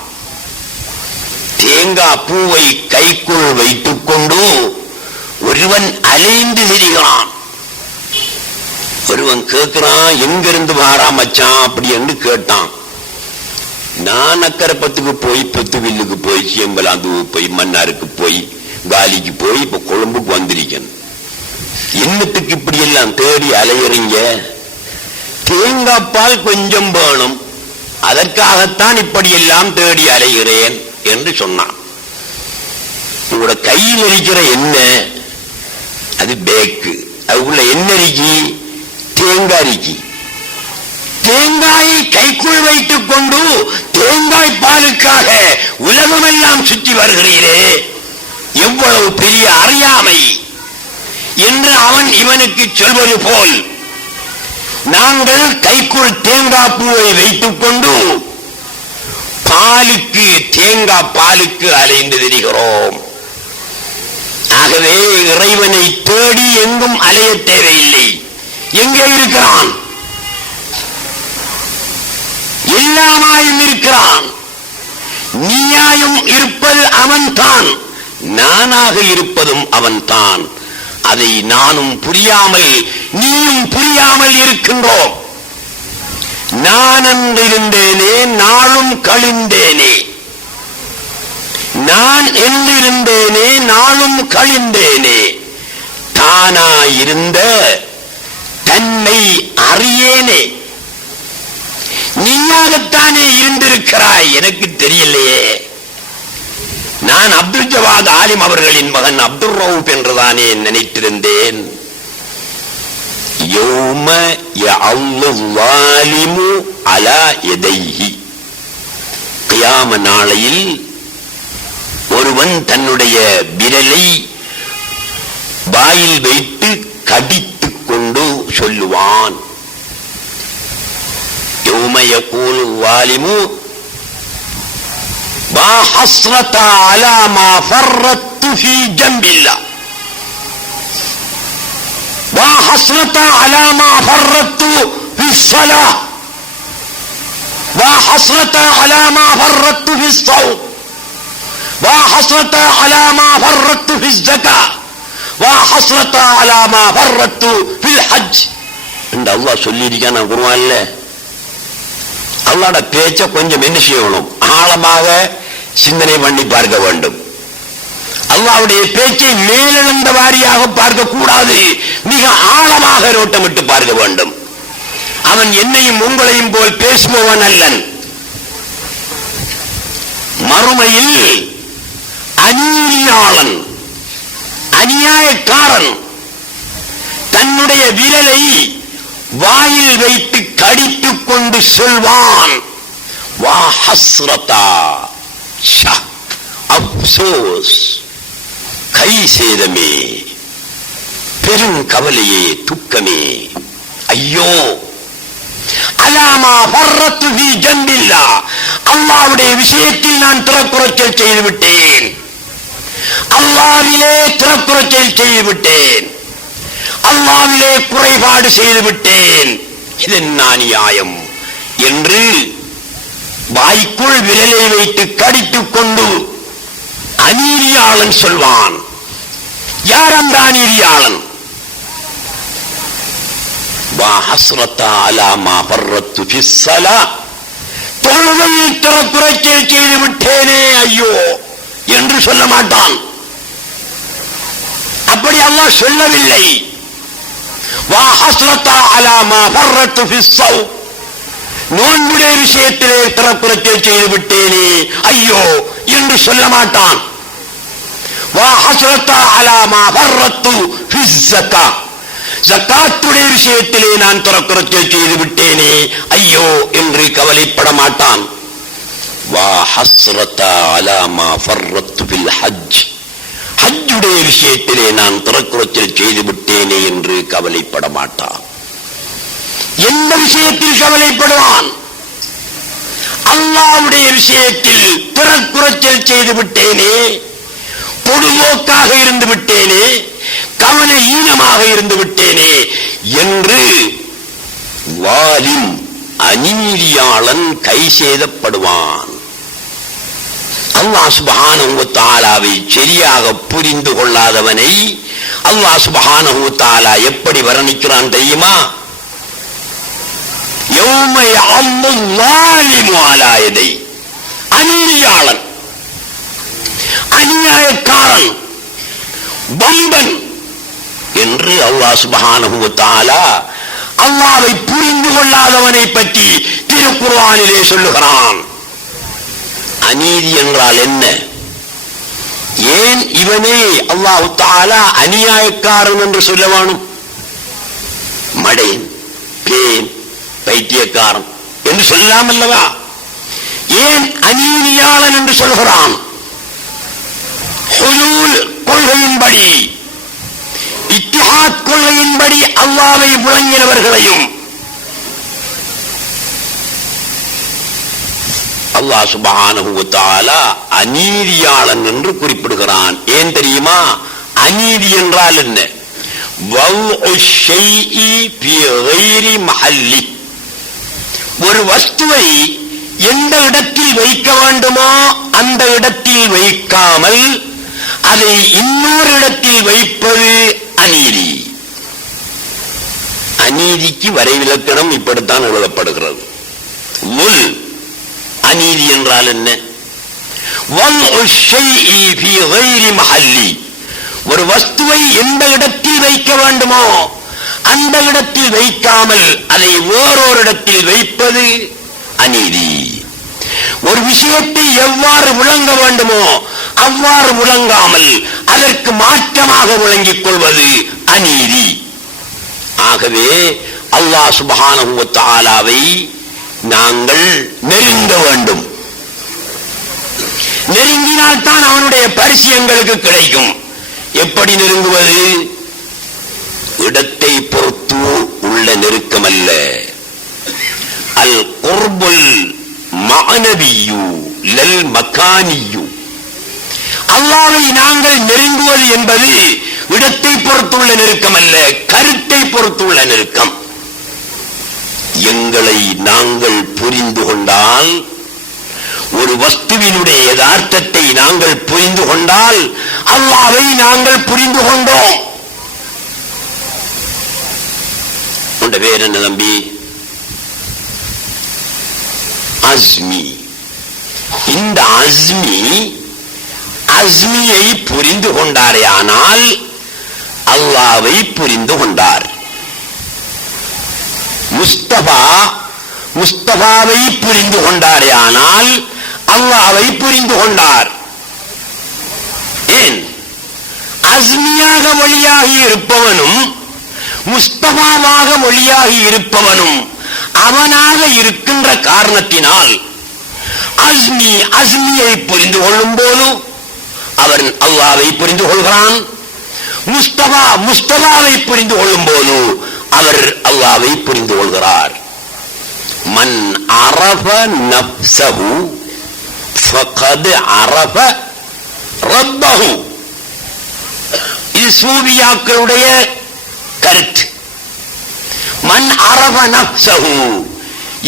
தேங்காய் பூவை கைக்குள் வைத்துக் கொண்டு ஒருவன் அலைந்து திரிகிறான். ஒருவன் கேட்கிறான், எங்கிருந்து வாரா மச்சான் அப்படி என்று கேட்டான். நான் அக்கரைப்பத்துக்கு போய், பெத்துவில்லுக்கு போய், சேம்பலாந்து போய், மன்னாருக்கு போய், காலிக்கு போய் இப்ப கொழும்புக்கு வந்திருக்கேன். என்னத்துக்கு இப்படி எல்லாம் தேடி அலையறீங்க? தேங்காய் பால் கொஞ்சம் வேணும், அதற்காகத்தான் இப்படி எல்லாம் தேடி அலைகிறேன் என்று சொன்னான். உங்களோட கையில் இருக்கிற எண்ணெய் அது பேக்கு, அதுக்குள்ள என்ன இருக்கி? தேங்காய் இருக்கி. தேங்காயை கைக்குள் வைத்துக் கொண்டு தேங்காய் பாலுக்காக உலகமெல்லாம் சுற்றி வருகிறீரே, எவ்வளவு பெரிய அறியாமை என்று அவன் இவனுக்கு சொல்வது போல், நாங்கள் கைக்குள் தேங்காய் பூவை வைத்துக் கொண்டு பாலுக்கு தேங்காய் பாலுக்கு அலைந்து திரிகிறோம். ஆகவே இறைவனை தேடி எங்கும் அலைய தேவையில்லை. எங்கே இருக்கிறான்? எல்லாமாயும் இருக்கிறான். நீயாயும் இருப்பது அவன்தான், நானாக இருப்பதும் அவன்தான். அதை நானும் புரியாமல் நீயும் புரியாமல் இருக்கின்றோம். நான் என்றிருந்தேனே, நாளும் கழிந்தேனே. நான் என்றிருந்தேனே, நாளும் கழிந்தேனே. தானாயிருந்த தன்னை அறியேனே. நீயாகத்தானே இருந்திருக்கிறாய், எனக்கு தெரியலையே. நான் அப்துல் ஜவாத் ஆலிம் அவர்களின் மகன் அப்துல் ரவுப் என்றுதானே நினைத்திருந்தேன். யௌம யஅல்லு ஸாலிமு அலா யதைஹி, கியாம நாளையில் ஒருவன் தன்னுடைய விரலை வாயில் வைத்து கடித்துக் கொண்டு சொல்லுவான். யௌம யகூலு ஸாலிமு மா ஹஸ்ரத அலா மா ஃபர்ரத்து ஃபீ ஜம்பில்லாஹ், மா ஹஸ்ரத அலா மா ஃபர்ரத்து ஃபீ ஸலாஹ், மா ஹஸ்ரத அலா மா ஃபர்ரத்து ஃபீ ஸௌம், மா ஹஸ்ரத அலா மா ஃபர்ரத்து ஃபீ ஸகாத், மா ஹஸ்ரத அலா மா ஃபர்ரத்து ஃபில் ஹஜ் என்று அல்லாஹ் சொல்லியிருக்கான் குர்ஆன்ல. அல்லாஹ்வுடைய பேச்சை கொஞ்சம் என்ன செய்யணும், ஆழமாக சிந்தனை பண்ணி பார்க்க வேண்டும். அல்லாஹ்வுடைய பேச்சை மேலெழுந்த வாரியாக பார்க்க கூடாது, மிக ஆழமாக நோட்டமிட்டு பார்க்க வேண்டும். அவன் என்னையும் உங்களையும் போல் பேசுபவன் அல்லன். மறுமையில் அநீதியாளன், அநியாயக்காரன் தன்னுடைய விரலை வாயில் வைத்து கடித்துக் கொண்டு சொல்வான், வா ஹஸ்ரதா, அப்சோஸ், கை சேதமே, பெருங்கவலையே, துக்கமே, ஐயோ, அலாமா ஃபர்ரத்து ஃபீ ஜம்பில்லாஹ், அல்லாஹ்வுடைய விஷயத்தில் நான் திறக்குறைச்சல் செய்துவிட்டேன், அல்லாஹ்விலே திறக்குறைச்சல் செய்துவிட்டேன், அல்லாஹ்விலே குறைபாடு செய்துவிட்டேன், இது என்ன நியாயம் என்று வாய்க்குள் விரலை வைத்து கடித்துக் கொண்டு அநீதியாளன் சொல்வான். யார் அந்த அநீதியாளன்? வா ஹஸ்ரதா அலா மா ஃபர்ரத்து ஃபீ ஸலாஹ், தொழுகையில் திறக்குறைச்சல் செய்து விட்டேனே ஐயோ என்று சொல்ல மாட்டான். அப்படி அல்லாஹ் சொல்லவில்லை. வா ஹஸ்ரதா அலா மா ஃபர்ரத்து ஃபீ ஸௌம், நோன்புடைய விஷயத்திலே திறக்குறைச்சல் செய்து விட்டேனே ஐயோ என்று சொல்ல மாட்டான். வா ஹஸ்ரதா அலா மா ஃபர்ரத்து ஃபீ ஸகாத், ஜகாத்துடைய விஷயத்திலே நான் திறக்குறைச்சல் செய்து விட்டேனே ஐயோ என்று கவலைப்பட மாட்டான். வா ஹஸ்ரதா அலா மா ஃபர்ரத்து ஃபில் ஹஜ், ஹஜ்ஜுடைய விஷயத்திலே நான் திறக்குறைச்சல் செய்து விட்டேனே என்று கவலைப்பட மாட்டான். எந்த விஷயத்தில் கவலைப்படுவான்? அல்லாஹ்வுடைய விஷயத்தில் திறக்குறைச்சல் செய்து விட்டேனே, பொதுவோக்காக இருந்து விட்டேனே, கவன ஈனமாக இருந்து விட்டேனே என்று வாலிம் அநீதியாளன் கை சேதப்படுவான். அல்லாஹ் சுப்ஹானஹு வ தஆலாவை சரியாக புரிந்து கொள்ளாதவனை அல்லாஹ் சுப்ஹானஹு வ தஆலா எப்படி வர்ணிக்கிறான் தெரியுமா? யௌம யஅல்லு ஸாலிமு அலா யதை, அநீதியாளன், அநியாயக்காரன், பம்பன் என்று அல்லாஹ் சுப்ஹானஹு வ தஆலா அல்லாஹ்வை புரிந்து கொள்ளாதவனை பற்றி திருக்குர்ஆனிலே சொல்லுகிறான். அநீதி என்றால் என்ன? ஏன் இவனே அல்லாஹ் தஆலா அநியாயக்காரன் என்று சொல்ல வேணும்? மடையன், பேன், பைத்தியக்காரன் என்று சொல்லலாம் அல்லவா? ஏன் அநீதியாளன் என்று சொல்கிறான்? ஹுலூல் கொள்கையின்படி, இத்திஹாத் கொள்கையின்படி அல்லாஹ்வை விளங்கினவர்களையும் அல்லாஹ் சுப்ஹானஹு வ தஆலா அநீதியாளன் என்று குறிப்பிடுகிறான். ஏன் தெரியுமா? அநீதி என்றால் என்ன? வல்உ ஷைஇ ஃபீ கைரி மஹல்லி, ஒரு வஸ்துவை எந்த இடத்தில் வைக்க வேண்டுமோ அந்த இடத்தில் வைக்காமல் அதை இன்னொரு இடத்தில் வைப்பது அநீதி. அநீதிக்கு வரைவிலக்கணம் இப்படித்தான் எழுதப்படுகிறது. அநீதி என்றால் என்ன? ஒரு வஸ்துவை எந்த இடத்தில் வைக்க வேண்டுமோ அந்த இடத்தில் வைக்காமல் அதை வேறொரு இடத்தில் வைப்பது அநீதி. ஒரு விஷயத்தை எவ்வாறு விளங்க வேண்டுமோ அவ்வாறு விளங்காமல் அதற்கு மாற்றமாக விளங்கிக் கொள்வது அநீதி. ஆகவே அல்லாஹ் சுப்ஹானஹு வ தஆலாவை நாங்கள் நெருங்க வேண்டும். நெருங்கினால் தான் அவனுடைய பரிசு எங்களுக்கு கிடைக்கும். எப்படி நெருங்குவது? இடத்தை பொறுத்து உள்ள நெருக்கம் அல்ல. அல் குர்புல் மஅனவியு லல் மகானியு. அல்லாஹ்வை நாங்கள் நெருங்குவது என்பது இடத்தை பொறுத்துள்ள நெருக்கம் அல்ல, கருத்தை பொறுத்துள்ள நெருக்கம். எங்களை நாங்கள் புரிந்து கொண்டால், ஒரு வஸ்துவினுடைய யதார்த்தத்தை நாங்கள் புரிந்து கொண்டால் அல்லாஹ்வை நாங்கள் புரிந்து கொண்டோம். உண்ட பேர் என்ன தம்பி? அஸ்மி. இந்த அஸ்மியை புரிந்து கொண்டாரே ஆனால் அல்லாஹ்வை புரிந்து கொண்டார். முஸ்தபாவை புரிந்து கொண்டாரே ஆனால் அல்லாஹ்வை புரிந்து கொண்டார். ஏன்? அஸ்மியாக வழியாகி இருப்பவனும் முஸ்தபாவாக வழியாகி இருப்பவனும் அவனாக இருக்கின்ற காரணத்தினால் அஸ்மியை புரிந்து கொள்ளும் போது அவன் அல்லாஹ்வை புரிந்து கொள்கிறான். முஸ்தபாவை புரிந்து கொள்ளும் போது அவர் அல்லாஹ்வை புரிந்து கொள்கிறார். மன் அரஃப நஃப்ஸஹு ஃபகத் அரஃப ரப்பஹு. இது சூஃபியாக்களுடைய கருத்து. மன் அரஃப நஃப்ஸஹு,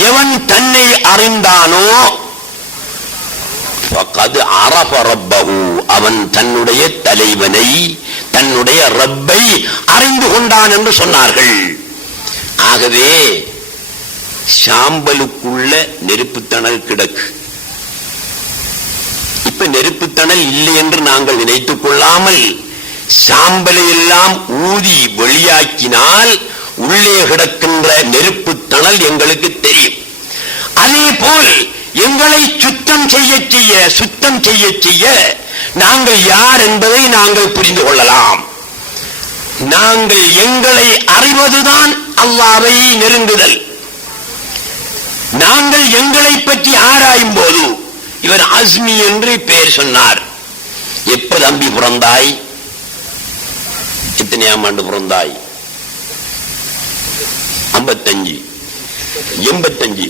எவன் தன்னை அறிந்தானோ, ஃபகத் அரஃப ரப்பஹு, அவன் தன்னுடைய தலைவனை, தன்னுடைய ரப்பை அறிந்து கொண்டான் என்று சொன்னார்கள். ஆகவே சாம்பலுக்குள்ள நெருப்புத்தணல் கிடக்கு. இப்ப நெருப்புத்தணல் இல்லை என்று நாங்கள் நினைத்துக் கொள்ளாமல் சாம்பலை எல்லாம் ஊதி வெளியாக்கினால் உள்ளே கிடக்கின்ற நெருப்புத்தணல் எங்களுக்கு தெரியும். அதே போல் எங்களை சுத்தம் செய்ய நாங்கள் யார் என்பதை நாங்கள் புரிந்து கொள்ளலாம். நாங்கள் எங்களை அறிவதுதான் அல்லாஹ்வை நெருங்குதல். நாங்கள் எங்களை பற்றி ஆராயும் போது இவர் அஸ்மி என்று பெயர் சொன்னார். எப்ப தம்பி பிறந்தாய்? எத்தனையாம் ஆண்டு பிறந்தாய்? 55.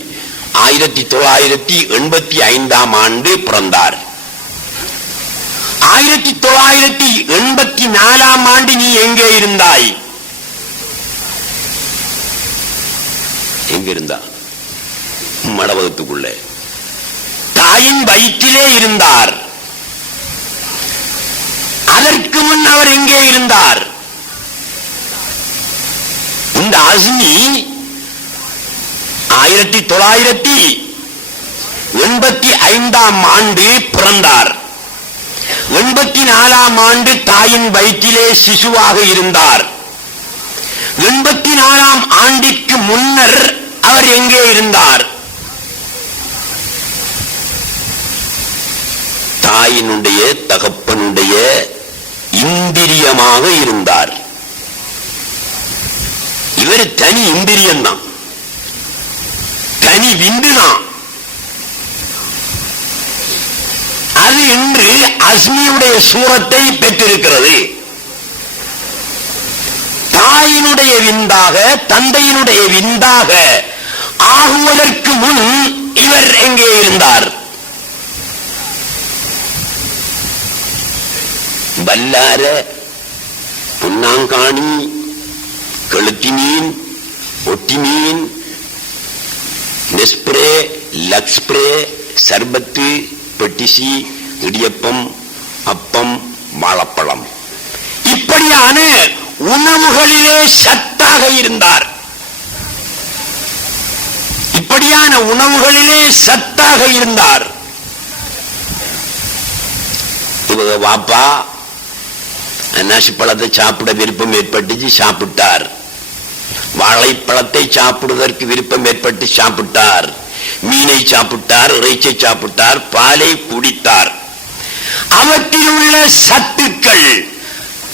1985 ஆண்டு பிறந்தார். 1984 ஆண்டு நீ எங்கே இருந்தாய்? எங்க இருந்தா? மடவகத்துக்குள்ள தாயின் வயிற்றிலே இருந்தார். அதற்கு முன் அவர் எங்கே இருந்தார்? இந்த அஸ்மி 1985 ஆண்டு பிறந்தார். 84 ஆண்டு தாயின் வயிற்றிலே சிசுவாக இருந்தார். 84 ஆண்டிற்கு முன்னர் அவர் எங்கே இருந்தார்? தாயினுடைய தகப்பனுடைய இந்திரியமாக இருந்தார். இவர் தனி இந்திரியம்தான். தனி விந்துதான். அது இன்று அஸ்மியுடைய சூரத்தை பெற்றிருக்கிறது. தாயினுடைய விந்தாக தந்தையினுடைய விந்தாக ஆகுவதற்கு முன் இவர் எங்கே இருந்தார்? பல்லார, புன்னாங்காணி, கெளுத்தி மீன், ஒட்டி மீன், நெஸ்பிரே, லக்ஸ்பிரே, சர்பத்து, பெட்டிசி, இடியப்பம், அப்பம், வாழைப்பழம், இப்படியான உணவுகளிலே சத்தாக இருந்தார். இப்படியான உணவுகளிலே சத்தாக இருந்தார். இவங்க வாப்பா அன்னாசி பழத்தை சாப்பிட விருப்பம் ஏற்பட்டு சாப்பிட்டார். வாழைப்பழத்தை சாப்பிடுவதற்கு விருப்பம் ஏற்பட்டு சாப்பிட்டார். மீனை சாப்பிட்டார், இறைச்சை சாப்பிட்டார், பாலை குடித்தார். அவற்றில் உள்ள சத்துக்கள்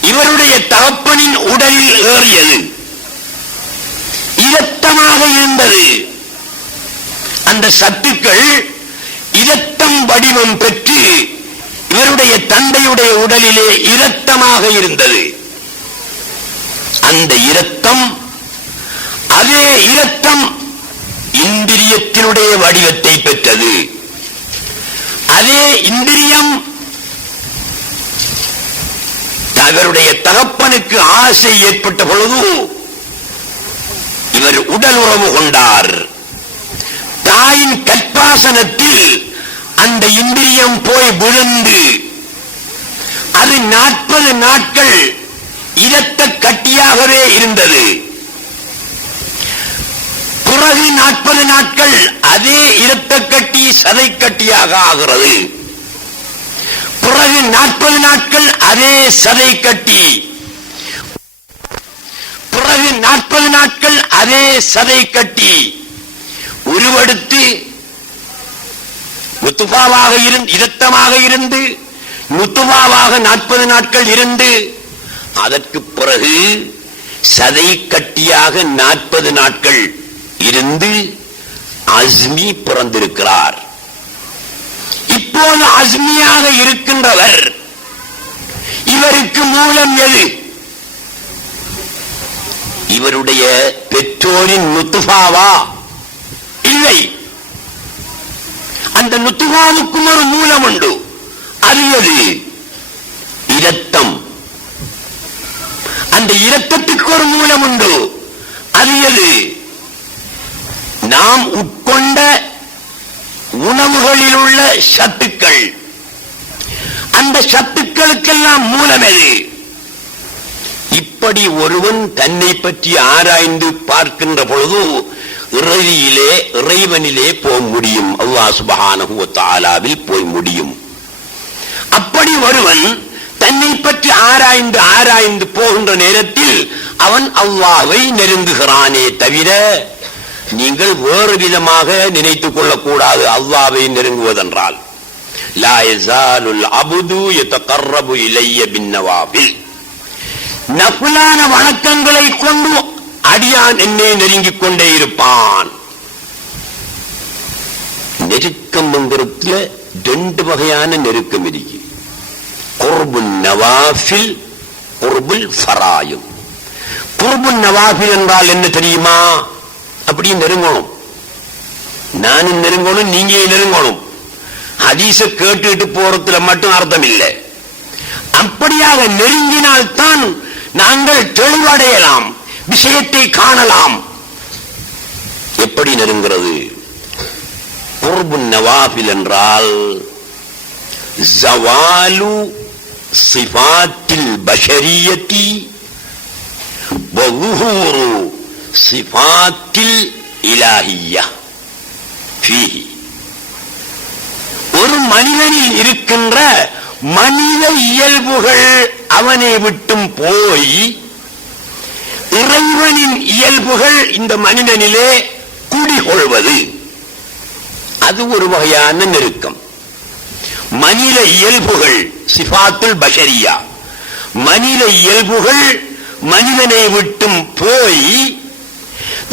இவருடைய தகப்பனின் உடலில் ஏறியது, இரத்தமாக இருந்தது. அந்த சத்துக்கள் இரத்தம் வடிவம் பெற்று இவருடைய தந்தையுடைய உடலிலே இரத்தமாக இருந்தது. அந்த இரத்தம், அதே இரத்தம் இந்திரியத்தினுடைய வடிவத்தை பெற்றது. அதே இந்திரியம் அவருடைய தகப்பனுக்கு ஆசை ஏற்பட்ட பொழுது இவர் உடல் உறவு கொண்டார். தாயின் கற்பாசனத்தில் அந்த இந்திரியம் போய் விழுந்து அது 40 நாட்கள் இரத்த கட்டியாகவே இருந்தது. பிறகு 40 நாட்கள் அதே இரத்த கட்டி சதை கட்டியாக ஆகிறது. பிறகு 40 நாட்கள் அதே சதை கட்டி, பிறகு 40 நாட்கள் அதே சதை கட்டி உருவெடுத்து நுத்துபாவாக இரத்தமாக இருந்து நுத்துபாவாக 40 நாட்கள் இருந்து அதற்கு பிறகு சதை கட்டியாக 40 நாட்கள் இருந்து அஸ்மி பிறந்திருக்கிறார். இப்போது அஸ்மியாக இருக்கின்றவர் இவருக்கு மூலம் எது? இவருடைய பெற்றோரின் நுத்துபாவா? இல்லை. அந்த நுத்துபாவுக்கும் ஒரு மூலம் உண்டு. அது எது? இரத்தம். அந்த இரத்தத்துக்கு ஒரு மூலம் உண்டு. அது எது? நாம் உட்கொண்ட உணவுகளில் உள்ள சத்துக்கள். அந்த சத்துக்களுக்கெல்லாம் மூலம் எது? இப்படி ஒருவன் தன்னை பற்றி ஆராய்ந்து பார்க்கின்ற பொழுது இறைவியிலே இறைவனிலே போக முடியும். அல்லாஹ் சுப்ஹானஹு வ தஆலாவில் போய் முடியும். அப்படி ஒருவன் தன்னை பற்றி ஆராய்ந்து போகின்ற நேரத்தில் அவன் அல்லாஹ்வை நெருங்குகிறானே தவிர நீங்கள் வேறு விதமாக நினைத்துக் கொள்ளக்கூடாது. அல்லாஹ்வை நெருங்குவதென்றால் லா யஸாலுல் அப்து யதகர்ரபு இலைய பின்னவாபில், நஃபிலான வணக்கங்களை கொண்டு அடியான் என்னை நெருங்கிக் கொண்டே இருப்பான். நெருக்கம் என்கிறதுல 2 வகையான நெருக்கம் இருக்கு. குர்புன் நவாஃபில், குர்புல் ஃபராயிம். குர்புன் நவாஃபில் என்றால் என்ன தெரியுமா? அப்படி நெருங்கணும், நானும் நெருங்கணும், நீங்க நெருங்கணும். ஹதீஸ கேட்டுட்டு போறதுல மட்டும் அர்த்தம் இல்லை. அப்படியாக நெருங்கினால்தான் நாங்கள் தெளிவடையலாம், விஷயத்தை காணலாம். எப்படி நெருங்கிறது? குர்புன் நவாஃபில் என்றால் ஜவாலு சிஃபாத்தில் பஷரியத்தி வ ظுஹூரு சிஃபாத்தில் இலாஹிய்யா ஃபீஹி. ஒரு மனிதனில் இருக்கின்ற மனித இயல்புகள் அவனை விட்டும் போய் இறைவனின் இயல்புகள் இந்த மனிதனிலே குடிகொள்வது, அது ஒரு வகையான நெருக்கம். மனித இயல்புகள் சிஃபாத்துல் பஷரியா, மனித இயல்புகள் மனிதனை விட்டும் போய்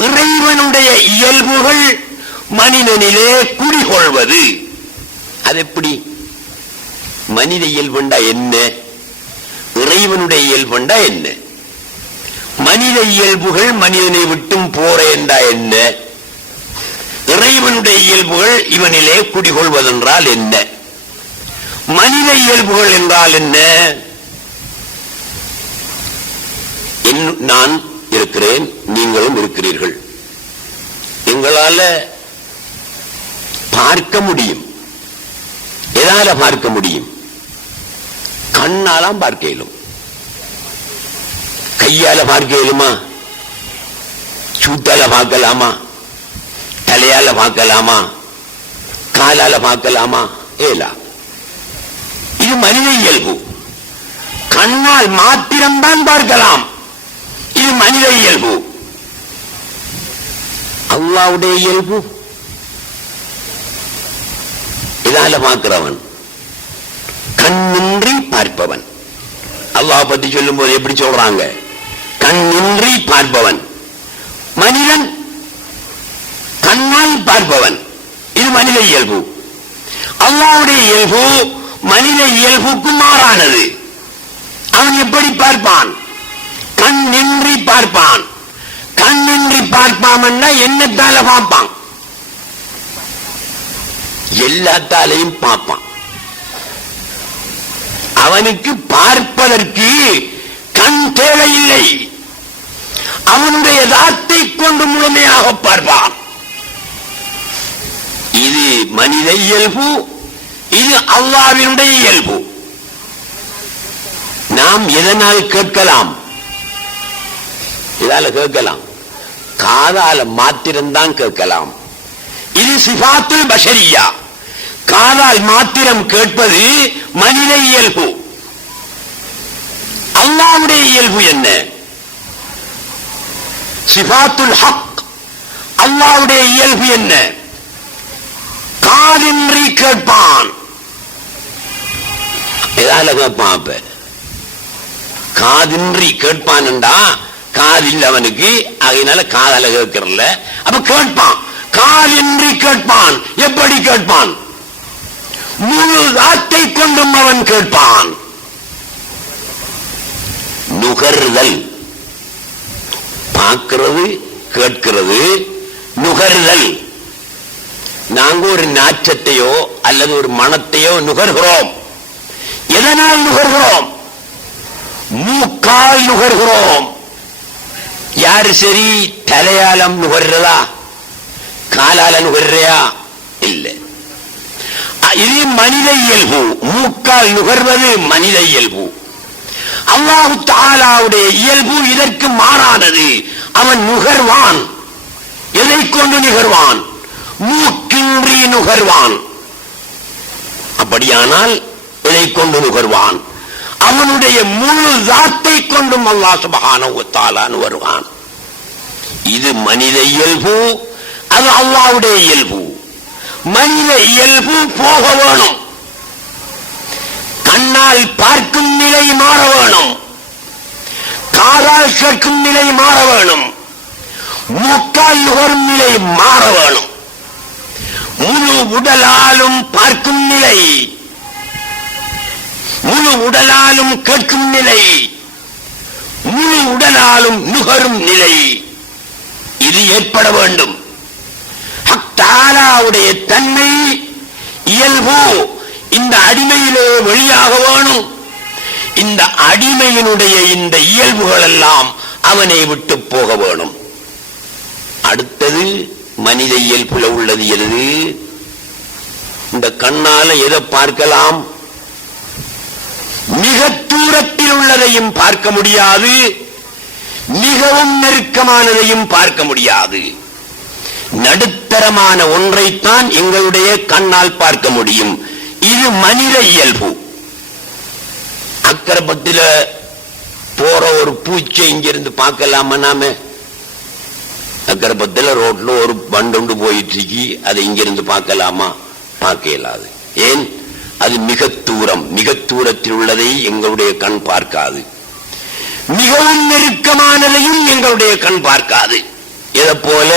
இறைவனுடைய இயல்புகள் மனிதனிலே குடிகொள்வது. அது எப்படி? மனித இயல்புண்டா என்ன? இறைவனுடைய இயல்புண்டா என்ன? மனித இயல்புகள் மனிதனை விட்டும் போறேன்டா என்ன? இறைவனுடைய இயல்புகள் இவனிலே குடிகொள்வதென்றால் என்ன? மனித இயல்புகள் என்றால் என்ன? நான் இருக்கிறேன், நீங்களும் இருக்கிறீர்கள். எங்களால பார்க்க முடியும். எதால பார்க்க முடியும்? கண்ணாலாம் பார்க்க இயலும். கையால பார்க்க இயலுமா? சூத்தால பார்க்கலாமா? தலையால பார்க்கலாமா? காலால பார்க்கலாமா? ஏலா. இது மனித இயல்பு. கண்ணால் மாத்திரம்தான் பார்க்கலாம். இது மனித இயல்பு. அல்லாஹ்வுடைய இயல்பு இதால பார்க்கிறவன், கண்ணின்றி பார்ப்பவன். அல்லாஹ் பத்தி சொல்லும் போது எப்படி சொல்றாங்க? கண்ணின்றி பார்ப்பவன். மனிதன் கண்ணால் பார்ப்பவன். இது மனித இயல்பு. அல்லாஹ்வுடைய இயல்பு மனித இயல்புக்கு மாறானது. அவன் எப்படி பார்ப்பான்? கண்ணின்றி பார்ப்பான். கண்ணின்றி பார்ப்பான்னா என்னத்தால பார்ப்பான்? எல்லாத்தாலையும் பார்ப்பான். அவனுக்கு பார்ப்பதற்கு கண் தேவையில்லை. அவனுடைய தாத்தை கொண்டு முழுமையாக பார்ப்பான். இது மனித இயல்பு. இது அல்லாஹ்வினுடைய இயல்பு. நாம் எதனால் கேட்கலாம்? இதால கேட்கலாம். காதால மாத்திரம்தான் கேட்கலாம். இது சிஃபாத்துல் பஷரியா. காதால் மாத்திரம் கேட்பது மனித இயல்பு. அல்லாஹ்வுடைய இயல்பு என்ன? சிஃபாத்துல் ஹக். அல்லாஹ்வுடைய இயல்பு என்ன? காதின்றி கேட்பான். எதால கேட்பான்? அப்ப காதின்றி கேட்பான் என்றா காதில் அவனுக்கு, அதனால காதால கேட்கறல. அப்ப கேட்பான். காதின்றி கேட்பான். எப்படி கேட்பான்? முழு தாத்தை கொண்டும் அவன் கேட்பான். நுகர்தல். பார்க்கிறது, கேட்கிறது, நுகர்தல். நாங்க ஒரு நாச்சத்தையோ அல்லது ஒரு மனத்தையோ நுகர்கிறோம். எதனால் நுகர்கிறோம்? மூக்கால் நுகர்கிறோம். யாரு சரி? தலையாலம் நுகர்றதா? காலால நுகர்றையா? இல்லை. இது மனித இயல்பு. மூக்கால் நுகர்வது மனித இயல்பு. அல்லாஹ் தஆலாவுடைய இயல்பு இதற்கு மாறானது. அவன் நுகர்வான். எதை கொண்டு நுகர்வான்? மூக்கின்றி நுகர்வான். அப்படியானால் எதை கொண்டு நுகர்வான்? அவனுடைய முழு தாத்தை கொண்டும் அல்லாஹ் சுப்ஹானஹு வ தஆலா நுகர்வான். இது மனித இயல்பு. அது அல்லாஹ்வுடைய இயல்பு. மனித இயல்பு போக வேணும். கண்ணால் பார்க்கும் நிலை மாற வேணும். காதால் கேட்கும் நிலை மாற வேணும். மூக்கால் நுகரும் நிலை மாற வேணும். முழு உடலாலும் பார்க்கும் நிலை, முழு உடலாலும் கேட்கும் நிலை, முழு உடலாலும் நுகரும் நிலை, இது ஏற்பட வேண்டும். ஹக் தஆலாவுடைய தன்மை இயல்பு இந்த அடிமையிலே வெளியாக வேணும். இந்த அடிமையினுடைய இந்த இயல்புகள் எல்லாம் அவனை விட்டு போக வேணும். அடுத்தது மனித இயல்புல உள்ளது எது? இந்த கண்ணால எதை பார்க்கலாம்? மிக தூரத்தில் உள்ளதையும் பார்க்க முடியாது, மிகவும் நெருக்கமானதையும் பார்க்க முடியாது. நடுத்தரமான ஒன்றைத்தான் எங்களுடைய கண்ணால் பார்க்க முடியும். இது மனித இயல்பு. அக்கரப்பத்தில போற ஒரு பூச்சை இங்கிருந்து பார்க்கலாமா? நாம அக்கரப்பத்தில ரோட்ல ஒரு பண்டு போயிட்டு இருக்கி, அதை இங்கிருந்து பார்க்கலாமா? பார்க்க இயலாது. ஏன்? அது மிக தூரம். மிக தூரத்தில் உள்ளதை எங்களுடைய கண் பார்க்காது. மிகவும் நெருக்கமானதையும் எங்களுடைய கண் பார்க்காது. இதை போல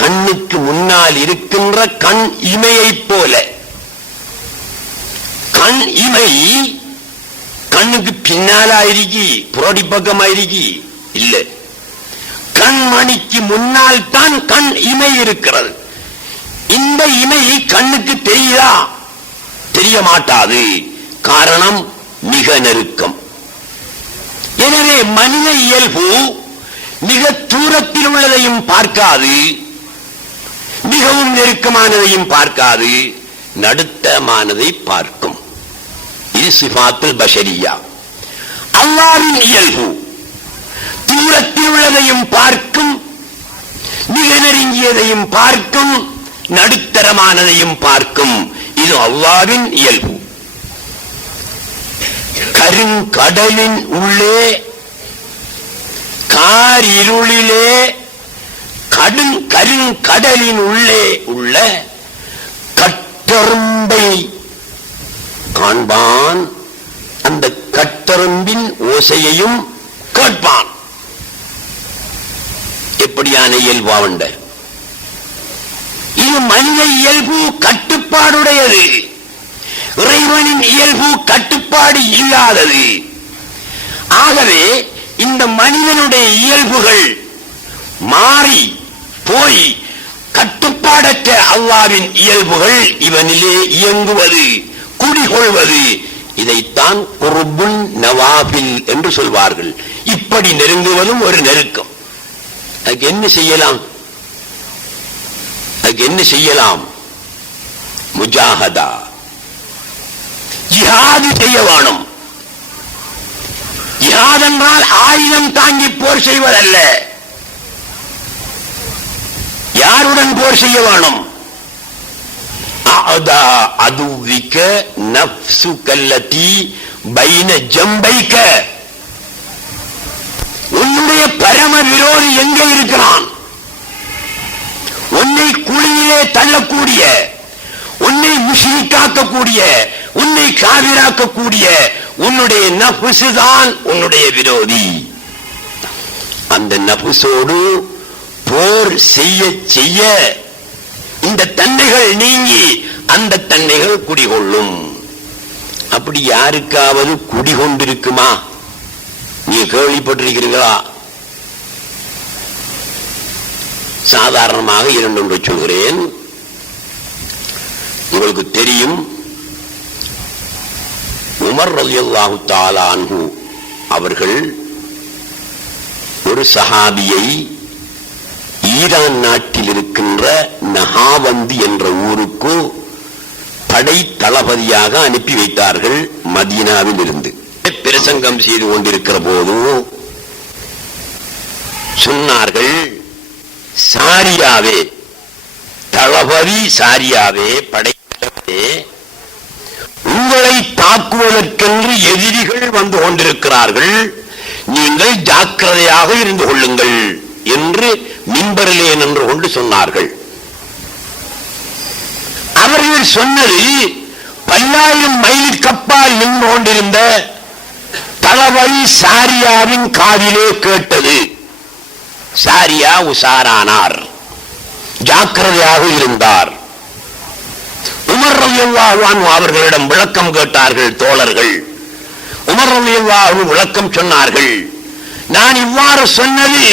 கண் கண்ணுக்கு முன்னால் இருக்கின்ற கண் இமையை போல. கண் இமை கண்ணுக்கு பின்னாலாயிருக்கி புரோடி பக்கமாயிருக்கி இல்ல, கண்மணிக்கு முன்னால் தான் கண் இமை இருக்கிறது. இந்த இமை கண்ணுக்கு தெரியுதா? தெரிய மாட்டாது. காரணம் மிக நெருக்கம். எனவே மனித இயல்பு மிக தூரத்தில் உள்ளதையும் பார்க்காது, மிகவும் நெருக்கமானதையும் பார்க்காது, நடுத்தமானதை பார்க்கும். இது சிஃபாத்துல் பஷரியா. அல்லாஹ்வின் இயல்பு தூரத்தில் உள்ளதையும் பார்க்கும், மிக நெருங்கியதையும் பார்க்கும், நடுத்தரமானதையும் பார்க்கும். இது அல்லாஹ்வின் இயல்பு. கருங்கடலின் உள்ளே காரிருளிலே கருங்கடலின் உள்ளே உள்ள கட்டெறும்பை காண்பான். அந்த கட்டெறும்பின் ஓசையையும் கேட்பான். எப்படியான இயல்பாவண்ட இது மனித இயல்பு கட்டுப்பாடுடையது. இறைவனின் இயல்பு கட்டுப்பாடு இல்லாதது. ஆகவே இந்த மனிதனுடைய இயல்புகள் மாறி போய் கட்டுப்பாடற்ற அல்லாஹ்வின் இயல்புகள் இவனிலே இயங்குவது, குடிகொள்வது, இதைத்தான் குர்புன் நவாபில் என்று சொல்வார்கள். இப்படி நெருங்குவதும் ஒரு நெருக்கம். அதுக்கு என்ன செய்யலாம்? அதுக்கு என்ன செய்யலாம்? முஜாஹதா, ஜிஹாது செய்ய வேணும். ஜிஹாத் என்றால் ஆயுதம் தாங்கி போர் செய்வதல்ல. யாருடன் போர் செய்ய வேணும்? அதுவிக்க நஃப்சுகல்லதி பைன ஜம்பைக. உன்னுடைய பரம விரோதி எங்கே இருக்கிறான்? உன்னை குழியிலே தள்ளக்கூடிய, உன்னை முஷ்ரிக்காக்கக்கூடிய, உன்னை காவிராக்கக்கூடிய உன்னுடைய நஃப்ஸ் தான் உன்னுடைய விரோதி. அந்த நஃப்ஸோடு போர் செய்ய செய்ய இந்த தன்மைகள் நீங்கி அந்த தன்மைகள் குடிகொள்ளும். அப்படி யாருக்காவது குடிகொண்டிருக்குமா? நீ கேள்விப்பட்டிருக்கிறீர்களா? சாதாரணமாக இரண்டொன்று சொல்கிறேன். உங்களுக்கு தெரியும், உமர் ரலியல்லாஹு தஆலா அன்ஹு அவர்கள் ஒரு சஹாபியை ஈரான் நாட்டில் இருக்கின்ற நஹாவந்தி என்ற ஊருக்கு படை தளபதியாக அனுப்பி வைத்தார்கள். மதீனாவில் இருந்து பிரசங்கம் செய்து கொண்டிருக்கிற போது சொன்னார்கள், சாரியாவே, தளபதி சாரியாவே, படைத்தளபதியே, உங்களை தாக்குவதற்கென்று எதிரிகள் வந்து கொண்டிருக்கிறார்கள், நீங்கள் ஜாக்கிரதையாக இருந்து கொள்ளுங்கள் என்று மிம்பரிலே நின்று கொண்டு சொன்னார்கள். அவர்கள் சொன்னது 10,000 மைலுக்கு அப்பால் நின்று கொண்டிருந்த தளபதி சாரியாவின் காதிலே கேட்டது. சாரியா உஷாரானார், ஜாக்கிரதையாக இருந்தார். உமர் ரலியல்லாஹு அன்ஹு அவர்களிடம் விளக்கம் கேட்டார்கள் தோழர்கள். உமர் ரலியல்லாஹு அன்ஹு விளக்கம் சொன்னார்கள். நான் இவ்வாறு சொன்னது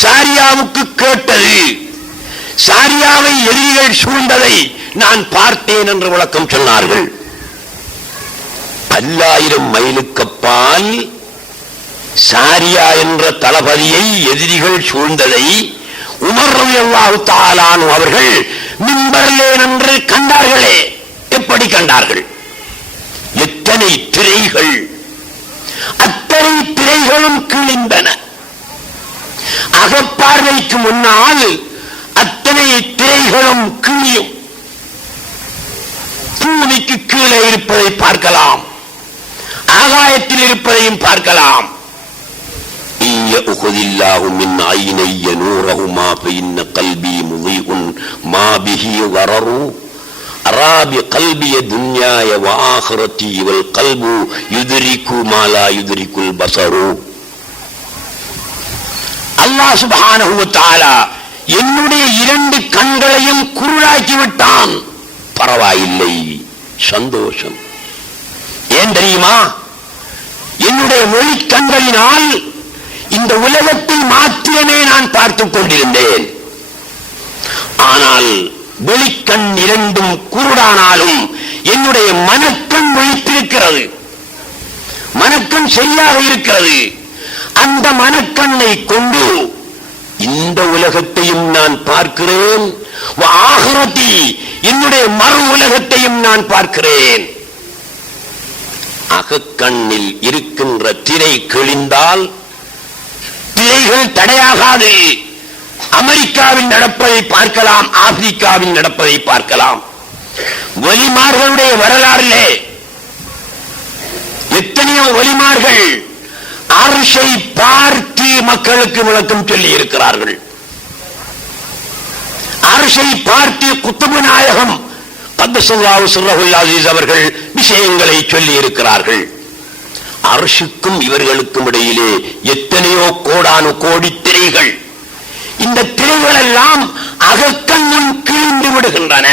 சாரியாவுக்கு கேட்டது, சாரியாவை எதிரிகள் சூழ்ந்ததை நான் பார்த்தேன் என்று விளக்கம் சொன்னார்கள். 10,000 மைலுக்கு அப்பால் சாரியா என்ற தளபதியை எதிரிகள் சூழ்ந்ததை உமர் ரலியல்லாஹு தஆலா அன்ஹு அவர்கள் மிம்பரிலே நின்று கண்டார்களே. எப்படி கண்டார்கள்? எத்தனை திரைகள், அத்தனை திரைகளும் கிழிந்தன. அகப்பார்வைக்கு முன்னால் அத்தனை திரைகளும் கிழியும். பூமிக்கு கீழே இருப்பதை பார்க்கலாம், ஆகாயத்தில் இருப்பதையும் பார்க்கலாம். يأخذillahu min aynayya nurahuma fa inna qalbi mudhi'un ma bihi dararu ara bi qalbi dunyaya wa akhirati wal qalbu yudriku ma la yudrikul basaru. அல்லாஹ் சுப்ஹானஹு வ தஆலா என்னுடைய 2 கண்களையும் குருடாக்கி விட்டான். பரவாயில்லை, சந்தோஷம். ஏன் தெரியுமா? என்னுடைய மொழி கண்களினால் இந்த உலகத்தை மாத்திரமே நான் பார்த்துக் கொண்டிருந்தேன். ஆனால் வெளிக்கண் 2ம் குருடானாலும் என்னுடைய மனக்கண் விழித்திருக்கிறது. மனக்கண் சரியாக இருக்கிறது. அந்த மனக்கண்ணை கொண்டு இந்த உலகத்தையும் நான் பார்க்கிறேன், ஆகிரத்தி என்னுடைய மறு உலகத்தையும் நான் பார்க்கிறேன். அகக்கண்ணில் இருக்கின்ற திரை கிழிந்தால் திரைகள் தடையாகாது. அமெரிக்காவில் நடப்பதை பார்க்கலாம், ஆப்பிரிக்காவில் நடப்பதை பார்க்கலாம். வலிமார்களுடைய வரலாறிலே எத்தனையோ வலிமார்கள் அர்ஷை பார்த்து மக்களுக்கு விளக்கம் சொல்லி இருக்கிறார்கள். அர்ஷை பார்த்து குத்துபு நாயகம் கத்தஸல்லாஹு சிர்ரஹுல் அஸீஸ் அவர்கள் விஷயங்களை சொல்லி இருக்கிறார்கள். அர்ஷுக்கும் இவர்களுக்கும் இடையிலே எத்தனையோ கோடானு கோடி திரைகள். இந்த திரைகள் எல்லாம் அகக்கண்ணும் கிழிந்து விடுகின்றன.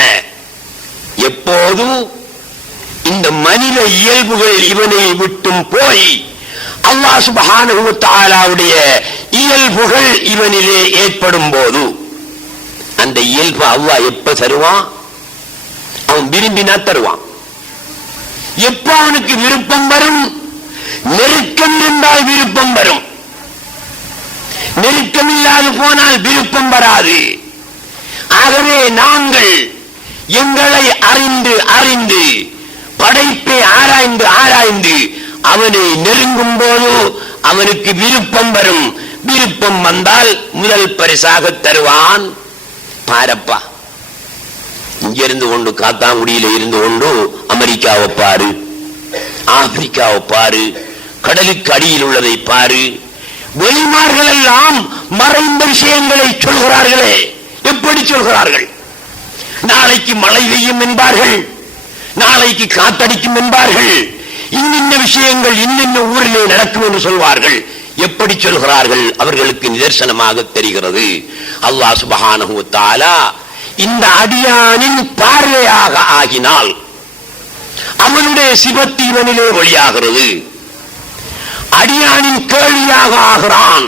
எப்போதும் இந்த மனித இயல்புகள் இவனை விட்டும் போய் அல்லாஹ் சுப்ஹானஹு வ தஆலாவுடைய இயல்புகள் இவனிலே ஏற்படும் போது அந்த இயல்பு அல்லாஹ் எப்ப தருவான்? அவன் விரும்பினா தருவான். எப்ப அவனுக்கு விருப்பம் வரும்? நெருக்கம் இருந்தால் விருப்பம் வரும். நெருக்கம் இல்லாது போனால் விருப்பம் வராது. ஆகவே நாங்கள் எங்களை அறிந்து அறிந்து படைப்பை ஆராய்ந்து ஆராய்ந்து அவனை நெருங்கும் போது அவனுக்கு விருப்பம் வரும். விருப்பம் வந்தால் முதல் பரிசாக தருவான். பாரப்பா, இங்க இருந்து கொண்டு காத்தாங்குடியில இருந்து கொண்டு அமெரிக்காவை பாரு, ஆப்பிரிக்காவை பாரு, கடலுக்கு அடியில் உள்ளதை பாரு. வெளிமார்கள் எல்லாம் மறைந்த விஷயங்களை சொல்கிறார்களே. எப்படி சொல்கிறார்கள்? நாளைக்கு மழை பெய்யும் என்பார்கள், நாளைக்கு காத்தடிக்கும் என்பார்கள், இன்னின்ன விஷயங்கள் இன்னின்ன ஊரிலே நடக்கும் என்று சொல்வார்கள். எப்படி சொல்கிறார்கள்? அவர்களுக்கு நிதர்சனமாக தெரிகிறது. அல்லாஹ் சுப்ஹானஹு வ தஆலா இந்த அடியானின் பார்வையாக ஆகினால் அவனுடைய சிபத்து இவனிலே வெளியாகிறது. அடியானின் கேள்வியாக ஆகிறான்,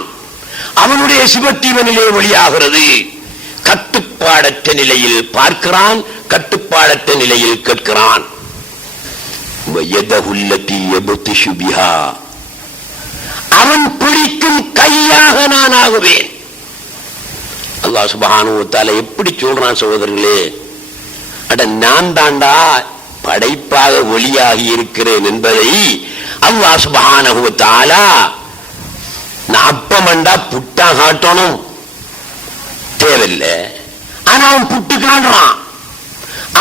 அவனுடைய சிபத்து இவனிலே வெளியாகிறது. கட்டுப்பாடற்ற நிலையில் பார்க்கிறான், கட்டுப்பாடற்ற நிலையில் கேட்கிறான். அவன் பிடிக்கும் கையாக நான் ஆகுவேன். அல்லாஹ் சுப்ஹானஹு வ தஆலா எப்படி சொல்றான் சகோதரர்களே? அட நான் தாண்டா படைப்பாக ஒளியாகி இருக்கிறேன் என்பதை அல்லாஹ் சுப்ஹானஹு வ தஆலா அப்பமண்டா புட்டா காட்டணும் தேவையில்லை. ஆனா அவன் புட்டு காட்டுறான்,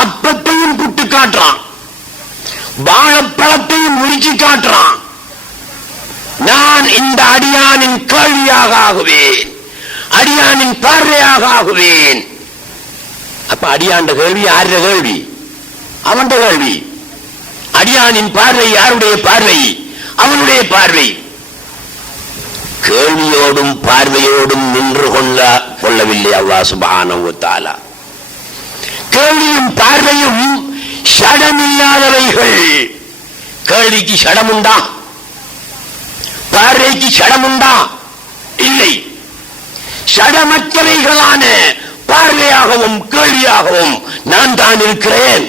அப்பத்தையும் புட்டு காட்டுறான், வாழைப்பழத்தையும் முடிச்சு காட்டுறான். நான் இந்த அடியானின் கேள்வியாக ஆகுவேன், அடியானின் பார்வையாக ஆகுவேன். அப்ப அடியாண்ட கேள்வி யாருடைய கேள்வி? அவன் கேள்வி. அடியானின் பார்வை யாருடைய பார்வை? அவனுடைய பார்வை. கேள்வியோடும் பார்வையோடும் நின்று கொள்ளவில்லை அல்லாஹ் சுப்ஹானஹு வ தஆலா. கேள்வியும் பார்வையும் ஷடமில்லாதவைகள். கேள்விக்கு ஷடமுண்டா? பார்வைக்கு ஷடமுண்டா? இல்லை. ஷடமற்றவைகளான பார்வையாகவும் கேள்வியாகவும் நான் தான் இருக்கிறேன்.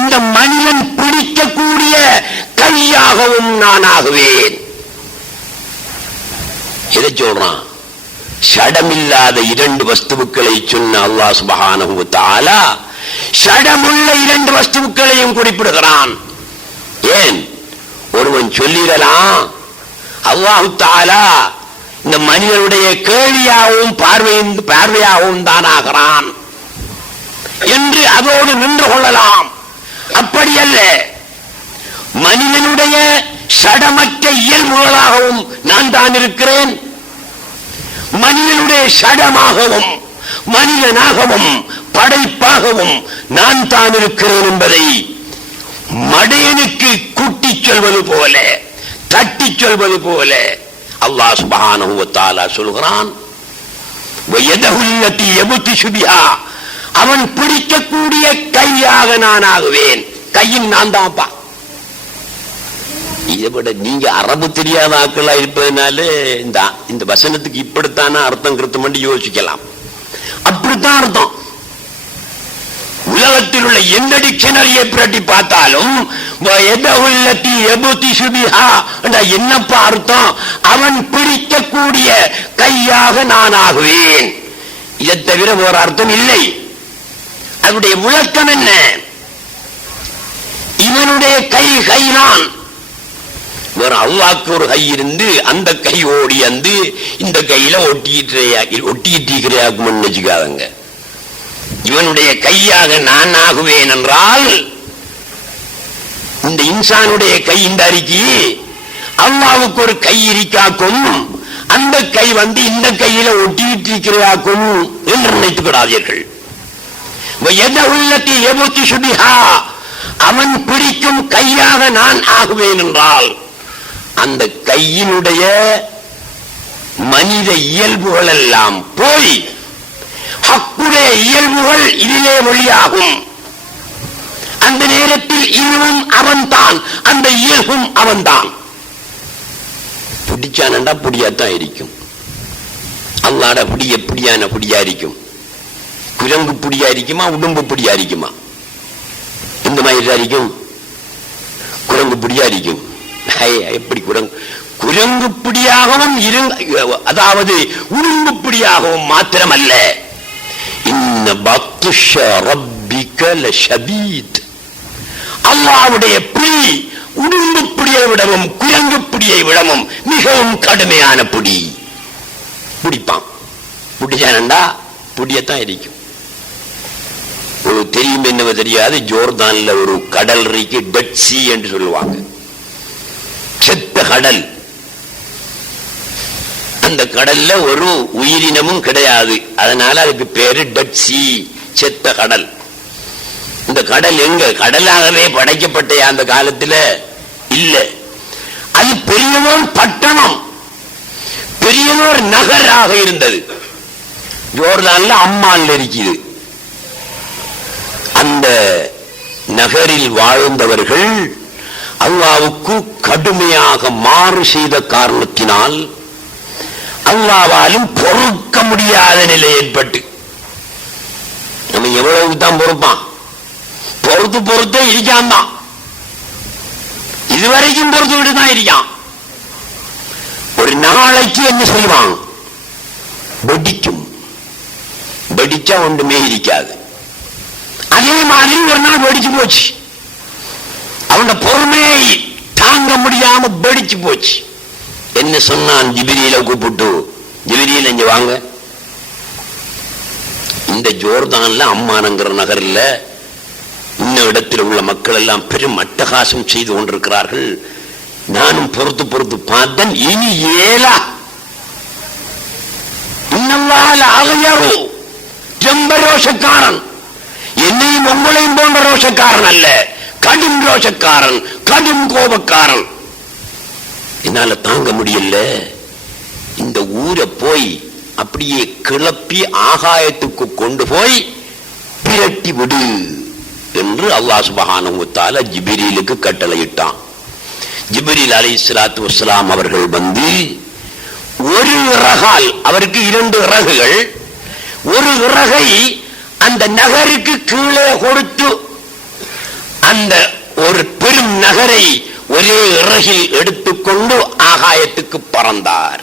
இந்த மனிதன் பிடிக்கக்கூடிய கையாகவும் நான் ஆகுவேன். எதை சொல்றான்? ஷடமில்லாத 2 வஸ்துக்களை சொன்ன அல்லாஹ் சுப்ஹானஹு வ தஆலா ஷடமுள்ள 2 வஸ்துக்களையும் குறிப்பிடுகிறான். ஏன்? ஒருவன் சொல்லிடலாம், அல்லாஹ் தஆலா இந்த மனிதனுடைய கேள்வியாகவும் பார்வையாகவும் தான் ஆகிறான் என்று அதோடு நின்று கொள்ளலாம். அப்படி அல்ல. மனிதனுடைய ஷடமற்ற இயல்புகளாகவும் நான் தான் இருக்கிறேன், மனிதனுடைய ஷடமாகவும் மனிதனாகவும் படைப்பாகவும் நான் தான் இருக்கிறேன் என்பதை மடையனுக்கு கூட்டிச் சொல்வது போல, தட்டி சொல்வது போல அல்லாஹ் சுப்ஹானஹு வ தஆலா சொல்கிறான், வயதஹுல்லதி யபதிஷு பிஹா, அவன் பிடிக்கக்கூடிய கையாக நான் ஆகுவேன். கையின் நான் தான்ப்பா. இதை விட நீங்க அரபு தெரியாத ஆட்களா இருப்பதனால இந்த வசனத்துக்கு இப்படித்தான அர்த்தம் கிருத்தம் பண்ணி யோசிக்கலாம். அப்படித்தான் அர்த்தம். உலகத்தில் உள்ள எந்த டிக்ஷனரியை பிரட்டி பார்த்தாலும் என்னப்பா அர்த்தம்? அவன் பிடிக்கக்கூடிய கையாக நான் ஆகுவேன். இதை தவிர ஒரு அர்த்தம் இல்லை. அதனுடைய விளக்கம் என்ன? இவனுடைய கைதான். வேற அல்லாஹ்க்கு ஒரு கை இருந்து அந்த கை ஓடி வந்து இந்த கையில ஒட்டிட்டு நினைச்சுக்காதங்க. இவனுடைய கையாக நான் ஆகுவேன் என்றால் இந்த இன்சானுடைய கை இந்த அறிக்கை அல்லாஹ்வுக்கு ஒரு கை இருக்காக்கும், அந்த கை வந்து இந்த கையில ஒட்டிட்டு இருக்கிறாக்கும் என்று நினைத்துக் கொள்ளாதீர்கள். அவன் பிடிக்கும் கையாக நான் ஆகுவேன் என்றால் அந்த கையினுடைய மனித இயல்புகள் எல்லாம் போய் ஹக்குடைய இயல்புகள் இதிலே மொழியாகும். அந்த நேரத்தில் இதுவும் அவன்தான், அந்த இயல்பும் அவன்தான். பிடிச்சானண்டா பிடியாத்தான் இருக்கும். அல்லாட பிடி எப்படியான பிடியா இருக்கும்? குரங்கு பிடியா இருக்குமா, உடம்பு பிடியா இருக்குமா? இந்த மாதிரி இருக்கும். குரங்கு பிடியா இருக்கும். எப்படி குரங்கு பிடியாகவும் அதாவது உடம்பு பிடியாகவும் மாத்திரமல்ல, இன்ன பத்ஷ ரப்பிக லஷதீத், அல்லாஹ்வுடைய பிடி உடம்பு பிடியை விடவும் குரங்கு பிடியை விடவும் மிகவும் கடுமையான பிடி. பிடிப்பான். பிடிச்சானண்டா பிடியத்தான் இருக்கும். ஒரு தெரியும் என்னவோ தெரியாது, ஜோர்தான்ல ஒரு கடல் இருக்கு, டெட் சீ என்று சொல்லுவாங்க, செத்த கடல். அந்த கடல்ல ஒரு உயிரினமும் கிடையாது, அதனால அதுக்கு பேரு டெட் சீ, செத்த கடல். இந்த கடல் எங்க கடலாகவே படைக்கப்பட்ட அந்த காலத்துல இல்ல. அது பெரியதோர் பட்டணம், பெரியதோர் நகராக இருந்தது. ஜோர்தான்ல அம்மான்ல இருக்குது. அந்த நகரில் வாழ்ந்தவர்கள் அல்லாஹ்வுக்கு கடுமையாக மாறு செய்த காரணத்தினால் அல்லாஹ்வாலும் பொறுக்க முடியாத நிலை ஏற்பட்டு, நம்ம எவ்வளவு தான் பொறுப்பான்? பொறுத்தே இருக்கான் தான், இதுவரைக்கும் பொறுத்து விட்டு தான் இருக்கான். ஒரு நாளைக்கு என்ன செய்வான்? வெடிக்கும். வெடிச்சா ஒன்றுமே இருக்காது. அதே மாதிரி ஒரு நாள் வெடிச்சு போச்சு. அவனோட பொறுமையை தாங்க முடியாம வெடிச்சு போச்சு. என்ன சொன்னான்? ஜிப்ரீலை கூப்பிட்டு, ஜிப்ரீல் இங்க வாங்க, இந்த ஜோர்தான்ல அம்மானங்கிற நகர்ல இந்த இடத்தில் உள்ள மக்கள் எல்லாம் பெரும் அட்டகாசம் செய்து கொண்டிருக்கிறார்கள். நானும் பொறுத்து பார்த்தேன், இனி ஏலா இன்னல்லாஹ் ரொம்ப ரோஷக்காரன், என்னையும் உங்களையும் போன்ற ரோஷக்காரன் அல்ல, கடும் ரோஷக்காரன், கடும் கோபக்காரன். என்னால தாங்க முடியல. இந்த ஊரை போய் அப்படியே கிளப்பி ஆகாயத்துக்கு கொண்டு போய் பிரட்டி விடு என்று அல்லாஹ் சுப்ஹானஹு வ தஆலா ஜிப்ரீலுக்கு கட்டளையிட்டான். ஜிப்ரீல் அலைஹிஸ்ஸலாத்து வஸ்ஸலாம் அவர்கள் வந்து ஒரு இறகால், அவருக்கு 2 இறகுகள், ஒரு இறகை அந்த நகருக்கு கீழே கொடுத்து அந்த ஒரு பெரும் நகரை ஒரே இறகில் எடுத்துக்கொண்டு ஆகாயத்துக்கு பறந்தார்.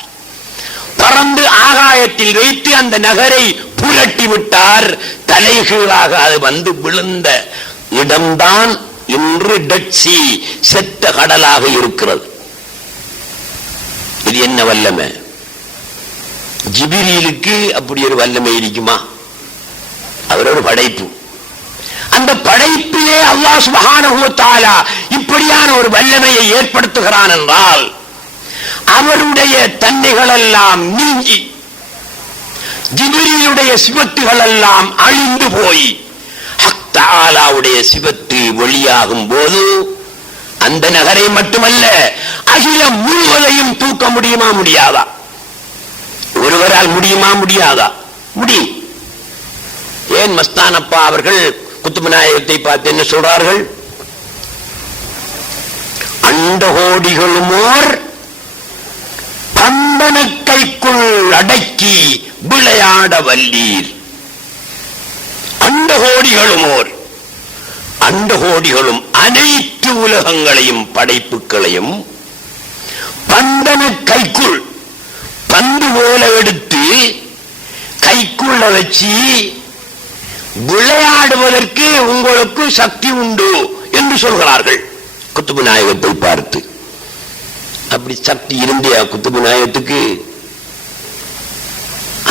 பறந்து ஆகாயத்தில் வைத்து அந்த நகரை புரட்டி விட்டார். தலைகீழாக அது வந்து விழுந்த இடம்தான் இன்று டெட் சீ, செத்த கடலாக இருக்கிறது. இது என்ன வல்லமை? ஜிப்ரீலுக்கு அப்படி ஒரு வல்லமை இருக்குமா? அவரோட படைப்பு. அந்த படைப்பிலே அல்லாஹ் சுப்ஹானஹு வ தஆலா இப்படியான ஒரு வல்லமையை ஏற்படுத்துகிறான் என்றால் அவருடைய தன்மைகள் எல்லாம் நீங்கி ஜிப்ரீலுடைய சிவத்துகள் எல்லாம் அழிந்து போய் ஹக் தஆலாவுடைய சிவத்து வெளியாகும் போது அந்த நகரை மட்டுமல்ல அகிலம் முழுவதையும் தூக்க முடியுமா முடியாதா? ஒருவரால் முடியுமா முடியாதா? முடியும். ஏன் மஸ்தானப்பா அவர்கள் குத்துபு நாயகத்தை பார்த்து என்ன சொல்றார்கள்? அண்டகோடிகளுமோர் பந்தன கைக்குள் அடக்கி விளையாட வல்லீர். அண்டகோடிகளுமோர், அண்டகோடிகளும் அனைத்து உலகங்களையும் படைப்புகளையும் பந்தன கைக்குள் பந்து போல எடுத்து கைக்குள்ள வச்சு விளையாடுவதற்கு உங்களுக்கு சக்தி உண்டு என்று சொல்கிறார்கள் குத்துபு நாயகத்தை பார்த்து. அப்படி சக்தி இருந்தே குத்துபு நாயகத்துக்கு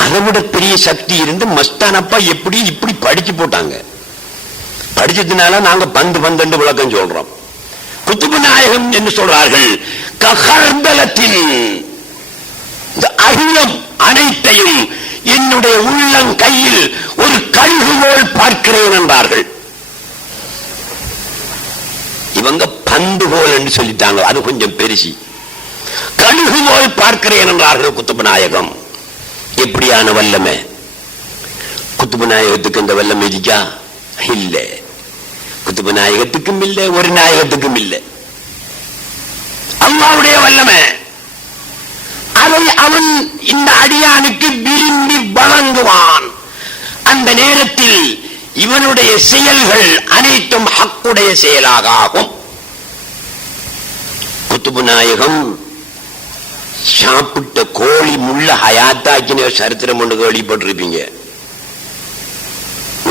அதை விட பெரிய சக்தி இருந்து மஸ்தானப்பா எப்படி இப்படி படிச்சு போட்டாங்க. படிச்சதுனால நாங்க பந்து பந்து விளக்கம் சொல்றோம். குத்துபு நாயகம் என்று சொல்றார்கள், ககர்தலத்தின் அகிலம் அனைத்தையும் என்னுடைய உள்ளங்கையில் ஒரு கழுகுகோல் பார்க்கிறேன் என்றார்கள். இவங்க பந்து போல் என்று சொல்லிட்டாங்க, அது கொஞ்சம் பெருசி. கழுகுகோல் பார்க்கிறேன் என்றார்கள் குத்துபு நாயகம். எப்படியான வல்லமை! குத்துபு நாயகத்துக்கு அந்த வல்லமை இருக்கா? இல்ல. குத்துபு நாயகத்துக்கும் இல்லை, ஒரு நாயகத்துக்கும் இல்லை. அல்லாஹ்வுடைய வல்லமை அதை அவன் இந்த அடியானுக்கு விரும்பி வழங்குவான். அந்த நேரத்தில் இவனுடைய செயல்கள் அனைத்தும் ஹக்குடைய செயலாக ஆகும். குத்துபு நாயகம் சாப்பிட்ட கோழி முள்ள ஹயாத்தாக்கின சரித்திரம் ஒன்று கேள்விப்பட்டிருப்பீங்க.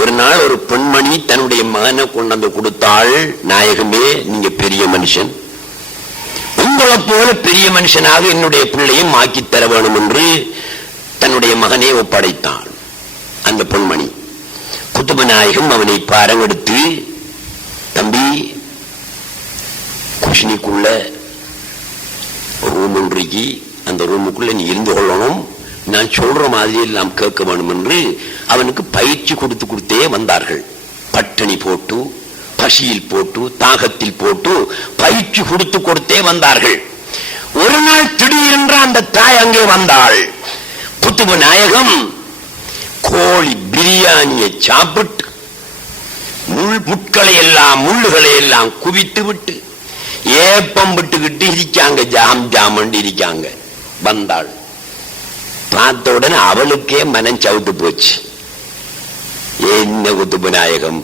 ஒரு நாள் ஒரு பெண்மணி தன்னுடைய மகனை கொண்டு வந்து கொடுத்தாள். நாயகமே, நீங்க பெரிய மனுஷன், உங்களை போல பெரிய மனுஷனாக என்னுடைய பிள்ளையும் ஆக்கித்தர வேணும் என்று தன்னுடைய மகனை ஒப்படைத்தான் அந்த பெண்மணி. குத்துபு நாயகம் அவனை பாரங்கெடுத்து, தம்பி, குஷினிக்குள்ள ரூம் ஒன்றைக்கு, அந்த ரூமுக்குள்ள நீ இருந்து கொள்ளணும், நான் சொல்ற மாதிரி எல்லாம் கேட்க வேண்டும் என்று அவனுக்கு பயிற்சி கொடுத்தே வந்தார்கள். பட்டினி போட்டு, பசியில் போட்டு, தாகத்தில் போட்டு பயிற்சி கொடுத்தே வந்தார்கள். ஒரு நாள் திடீரென்று அந்த தாய் அங்கே வந்தாள். குத்துபு நாயகம் கோழி பிரியாணியை சாப்பிட்டு முட்களை எல்லாம் முள்ளுகளை எல்லாம் குவித்து விட்டு ஏப்பம் விட்டுக்கிட்டு இருக்காங்க, ஜாம் ஜாம் இருக்காங்க. வந்தாள். பார்த்த உடனே அவளுக்கே மனம் சவுட்டு போச்சு. என்ன குத்துபு நாயகம்,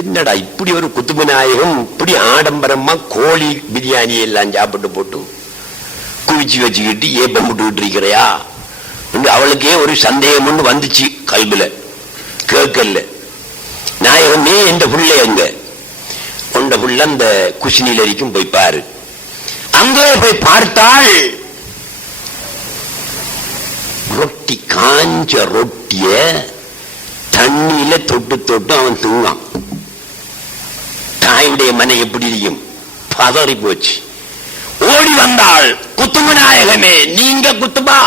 என்னடா இப்படி ஒரு குத்துபு நாயகம் இப்படி ஆடம்பரமா கோழி பிரியாணி எல்லாம் சாப்பிட்டு போட்டு குவிச்சு வச்சுக்கிட்டு ஏப்பம் விட்டுக்கிட்டு இருக்கிறையா? அவளுக்கே ஒரு சந்தேகம் ஒன்று வந்துச்சு கல்வில. கேட்கல. நாயகமே, எந்த புள்ள எங்க? கொண்ட புள்ள அந்த குஷினில வரைக்கும் போய் பாரு. அங்கே போய் பார்த்தாள். ரொட்டி, காஞ்ச ரொட்டிய தண்ணியில தொட்டு தொட்டு அவன் தூங்கான். தாயுடைய மனை எப்படி இருக்கும்? பதறி போச்சு. ஓடி வந்தாள். குத்துபு நாயகமே, நீங்க குத்துபா,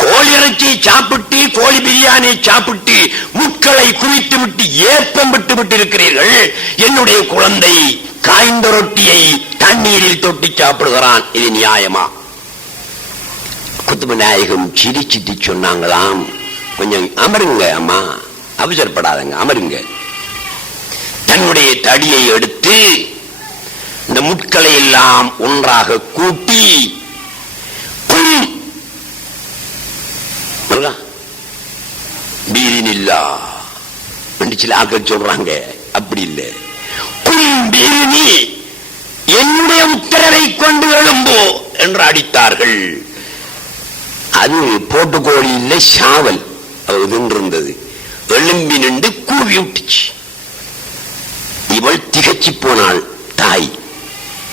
கோழி இறைச்சி சாப்பிட்டு, கோழி பிரியாணி சாப்பிட்டு முட்களை குவித்து விட்டு ஏப்பம் விட்டு விட்டு இருக்கிறீர்கள். என்னுடைய குழந்தை காய்ந்த ரொட்டியை தண்ணீரில் தொட்டி சாப்பிடுகிறான், இது நியாயமா? குத்துபு நாயகம் சிரிச்சிட்டு சொன்னாங்களாம், கொஞ்சம் அமருங்க அம்மா, அவசரப்படாதங்க, அமருங்க. தன்னுடைய தடியை எடுத்து இந்த முட்களை எல்லாம் ஒன்றாக கூட்டி பீரினில்லா ஆக்க சொல்றாங்க. அப்படி இல்லை, பீரினி என்னுடைய உத்தரவை கொண்டு எழும்போ என்று அடித்தார்கள். அது போட்டுக்கோழி இல்லை, சாவல் இருந்தது. எழும்பி நின்று கூவி விட்டுச்சு. இவள் திகச்சு போனாள்.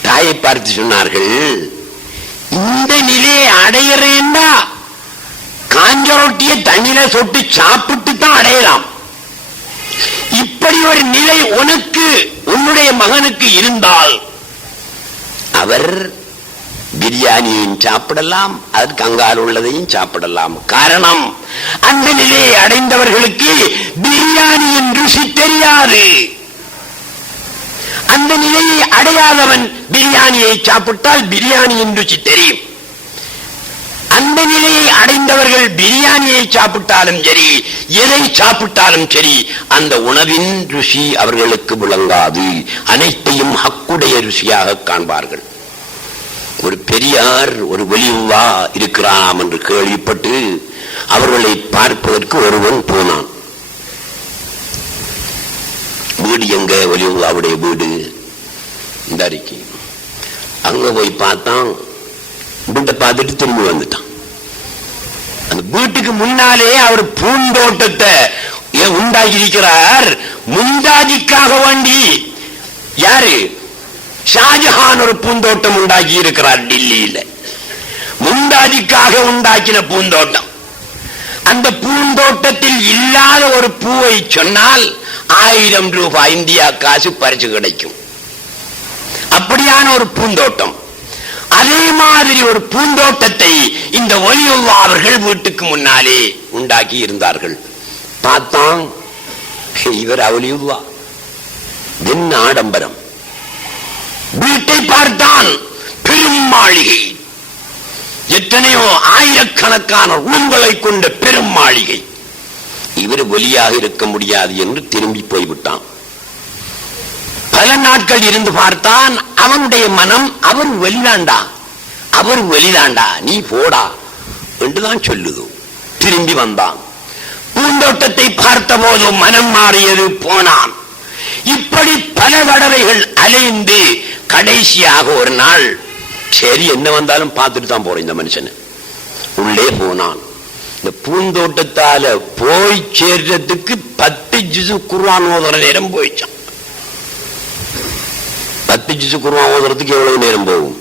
தாயை பார்த்து சொன்னார்கள், இந்த நிலையை அடையிறேன்னா காஞ்ச ரொட்டியை தண்ணியில சொட்டு சாப்பிட்டு தான் அடையலாம். இப்படி ஒரு நிலை உனக்கு, உன்னுடைய மகனுக்கு இருந்தால் அவர் பிரியாணியும் சாப்பிடலாம், அதற்கு அங்கால் உள்ளதையும் சாப்பிடலாம். காரணம், அந்த நிலையை அடைந்தவர்களுக்கு பிரியாணியின் ருசி தெரியாது. அந்த நிலையை அடையாதவன் பிரியாணியை சாப்பிட்டால் பிரியாணியின் ருச்சி தெரியும். அந்த நிலையை அடைந்தவர்கள் பிரியாணியை சாப்பிட்டாலும் சரி, எதை சாப்பிட்டாலும் சரி, அந்த உணவின் ருசி அவர்களுக்கு விளங்காது. அனைத்தையும் ஹக்குடைய ருசியாக காண்பார்கள். ஒரு பெரியார் ஒரு வெளியுவா இருக்கிறாம் என்று கேள்விப்பட்டு அவர்களை பார்ப்பதற்கு ஒருவன் போனான். வீடு எங்க? வெளியுவாவுடைய வீடு இந்த அறிக்கை. அங்க போய் பார்த்தான். வீட்டை பார்த்துட்டு திரும்பி வந்துட்டான். அந்த வீட்டுக்கு முன்னாலே அவர் பூந்தோட்டத்தை உண்டாக்கி இருக்கிறார். முந்தாஜிக்காக வேண்டி. யாரு? ஷாஜஹான் ஒரு பூந்தோட்டம் உண்டாக்கி இருக்கிறார் டில்லியில. முந்தாஜிக்காக உண்டாக்கின பூந்தோட்டம். அந்த பூந்தோட்டத்தில் இல்லாத ஒரு பூவை சொன்னால் 1000 ரூபாய் இந்தியா காசு பரிசு கிடைக்கும். அப்படியான ஒரு பூந்தோட்டம். அதே மாதிரி ஒரு பூந்தோட்டத்தை இந்த ஒலியுல்லா அவர்கள் வீட்டுக்கு முன்னாலே உண்டாக்கி இருந்தார்கள். பார்த்தான், இவர் ஒலியுல்லா. என்ன ஆடம்பரம்! வீட்டை பார்த்தான், பெரும் மாளிகை, எத்தனையோ ஆயிரக்கணக்கான ரூம்களை கொண்ட பெரும் மாளிகை. இவர் ஒலியாக இருக்க முடியாது என்று திரும்பி போய்விட்டான். பல நாட்கள் இருந்து பார்த்தான். அவனுடைய மனம் அவர் வெளிதாண்டா, அவர் வெளிதாண்டா, நீ போடா என்றுதான் சொல்லுது. திரும்பி வந்தான். பூந்தோட்டத்தை பார்த்த போது மனம் மாறியது, போனான். இப்படி பல தடவைகள் அலைந்து கடைசியாக ஒரு நாள், சரி என்ன வந்தாலும் பார்த்துட்டு தான் போறேன் இந்த மனுஷனை, உள்ளே போனான். இந்த பூந்தோட்டத்தால போய் சேர்றதுக்கு 10 ஜுசு குர்ஆன் ஓதுற நேரம் போயிச்சான். 10 ஜுசு குர்ஆன் ஓதுறதுக்கு எவ்வளவு நேரம் போகும்?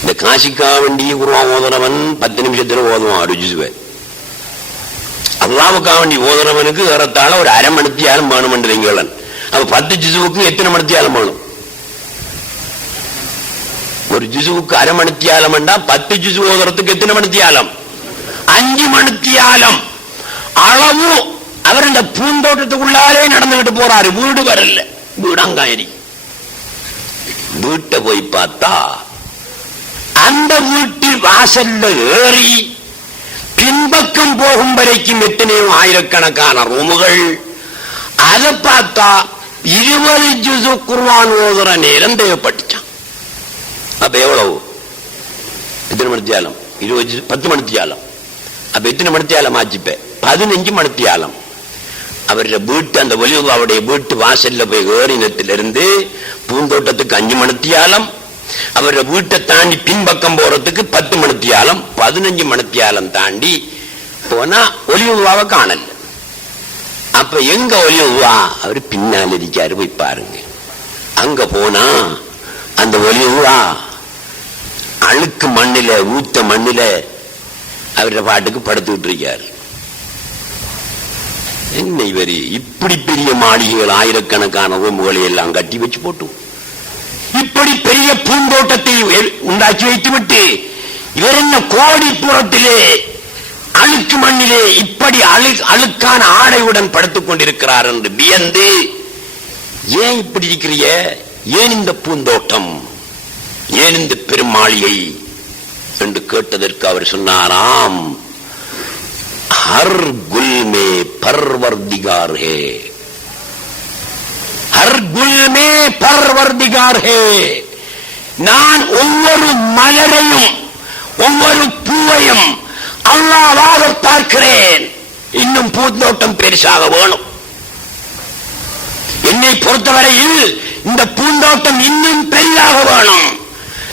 இந்த காசிக்கா வேண்டிய குர்ஆன் ஓதுறவன் 10 நிமிஷத்துல ஓதுவான் ஒரு ஜுசுவை. அல்லாவுக்காக வேண்டி ஓதுறவனுக்கு ஏறத்தாழ ஒரு அரை மணித்தியாலும் வேணும் என்றீங்களன். அப்ப 10 ஜுசுவுக்கு எத்தனை மணித்தியாலும் வேணும்? ஒரு ஜுசுவுக்கு அரை மணித்தியாலம் வேண்டா, 10 ஜுசு ஓதுறதுக்கு எத்தனை மணித்தியாலம்? 5 மணித்தியாலம் அளவு. அவர் இந்த பூந்தோட்டத்துக்குள்ளாலே நடந்துகிட்டு போறாரு. வீடு வரல, வீடாங்காயரி. வீட்டை போய் பார்த்தா அந்த வீட்டு வாசல்ல ஏறி பின்பக்கம் போகும் வரைக்கும் எத்தனையோ ஆயிரக்கணக்கான ரூமுகள். அதை பார்த்தா 20 ஜுசு குர்ஆன் ஓதுற நேரம் தேவைப்பட்டுச்சான். அப்ப எவ்வளவு? எத்தனை மணித்தியாலம்? 10 மணித்தியாலம். அப்ப எத்தனை மணித்தியாலம் ஆச்சுப்ப? 15 மணித்தியாலம். அவருடைய வீட்டு, அந்த ஒலியுல்லாவுடைய வீட்டு வாசல்ல போய் ஏறினத்திலிருந்து பூந்தோட்டத்துக்கு 5 மணித்தியாலம், அவருடைய வீட்டை தாண்டி பின்பக்கம் போறதுக்கு 10 மணித்தியாலம், 15 மணித்தியாலம் தாண்டி போனா ஒலியுல்லாவை காணல. அப்ப எங்க ஒலியுல்லா? அவரு பின்னால் இருக்காரு, போய் பாருங்க. அங்க போனா அந்த ஒலியுல்லா அழுக்கு மண்ணில, ஊத்த மண்ணில அவருடைய பாட்டுக்கு படுத்துக்கிட்டு இருக்காரு. என்ன இவரு இப்படி பெரிய மாளிகைகள், ஆயிரக்கணக்கான ரூமுகளை எல்லாம் கட்டி வச்சு போட்டு, இப்படி பெரிய பூந்தோட்டத்தை உண்டாக்கி வைத்து விட்டு, இவர் என்ன கோடிப்புறத்திலே அழுக்கு மண்ணிலே இப்படி அழுக்கான ஆடையுடன் படுத்துக் கொண்டிருக்கிறார் என்று வியந்து, ஏன் இப்படி இருக்கிறீ? ஏன் இந்த பூந்தோட்டம்? ஏன் இந்த பெருமாளிகை என்று கேட்டதற்கு அவர் சொன்னாராம், ஹர் குல் மே பர்வர்திகார் ஹே, ஹர் குல் மே பர்வர்திகார் ஹே. நான் ஒவ்வொரு மலரையும் ஒவ்வொரு பூவையும் அல்லாஹ்வாக பார்க்கிறேன். இன்னும் பூந்தோட்டம் பெருசாக வேணும். என்னை பொறுத்தவரையில் இந்த பூந்தோட்டம் இன்னும் பெரிதாக வேணும்.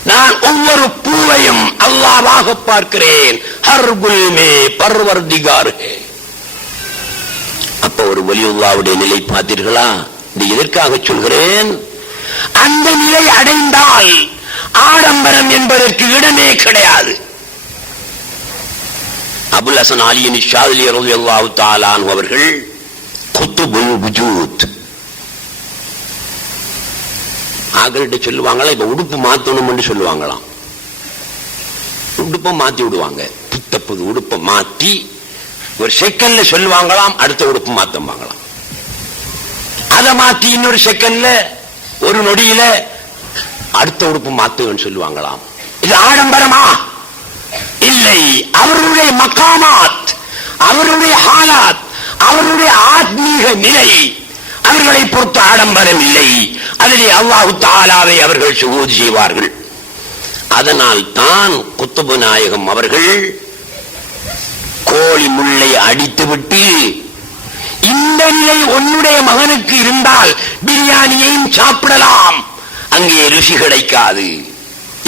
நான் ஒவ்வொரு பூவையும் அல்லாஹ்வாக பார்க்கிறேன். ஹர் குல் மே பர்வர்திகார் ஹே. அப்ப ஒரு வலியுல்லாவுடைய நிலை பார்த்தீர்களா? இது எதற்காக சொல்கிறேன்? அந்த நிலை அடைந்தால் ஆடம்பரம் என்பதற்கு இடமே கிடையாது. அபுல் ஹசன் அலி ஷாதிலி ரலியல்லாஹு தஆலா அன்ஹு அவர்கள் குத்துபுல் வஜூத் ஆகல்கிட்ட சொல்லுவாங்களா, இப்ப உடுப்பு மாத்தணும் என்று சொல்லுவாங்களாம். உடுப்பை மாத்தி விடுவாங்க, புத்த புது உடுப்பை மாத்தி ஒரு செகண்ட்ல சொல்லுவாங்களாம், அடுத்த உடுப்பு மாத்தம்பாங்களாம். அதை மாத்தி இன்னொரு செகண்ட்ல ஒரு நொடியில அடுத்த உடுப்பு மாத்துவேன்னு சொல்லுவாங்களாம். இது ஆடம்பரமா? இல்லை. அவர்களுடைய மகாமாத், அவர்களுடைய ஹாலாத், அவர்களுடைய ஆத்மீக நிலை அவர்களை பொறுத்து ஆடம்பரம் இல்லை. அதிலே அல்லாஹ் தஆலாவை அவர்கள் சுகூத் செய்வார்கள். அதனால் தான் குத்துபு நாயகம் அவர்கள் கோழி முள்ளை அடித்துவிட்டு, இந்த நிலை உன்னுடைய மகனுக்கு இருந்தால் பிரியாணியையும் சாப்பிடலாம், அங்கே ருசி கிடைக்காது.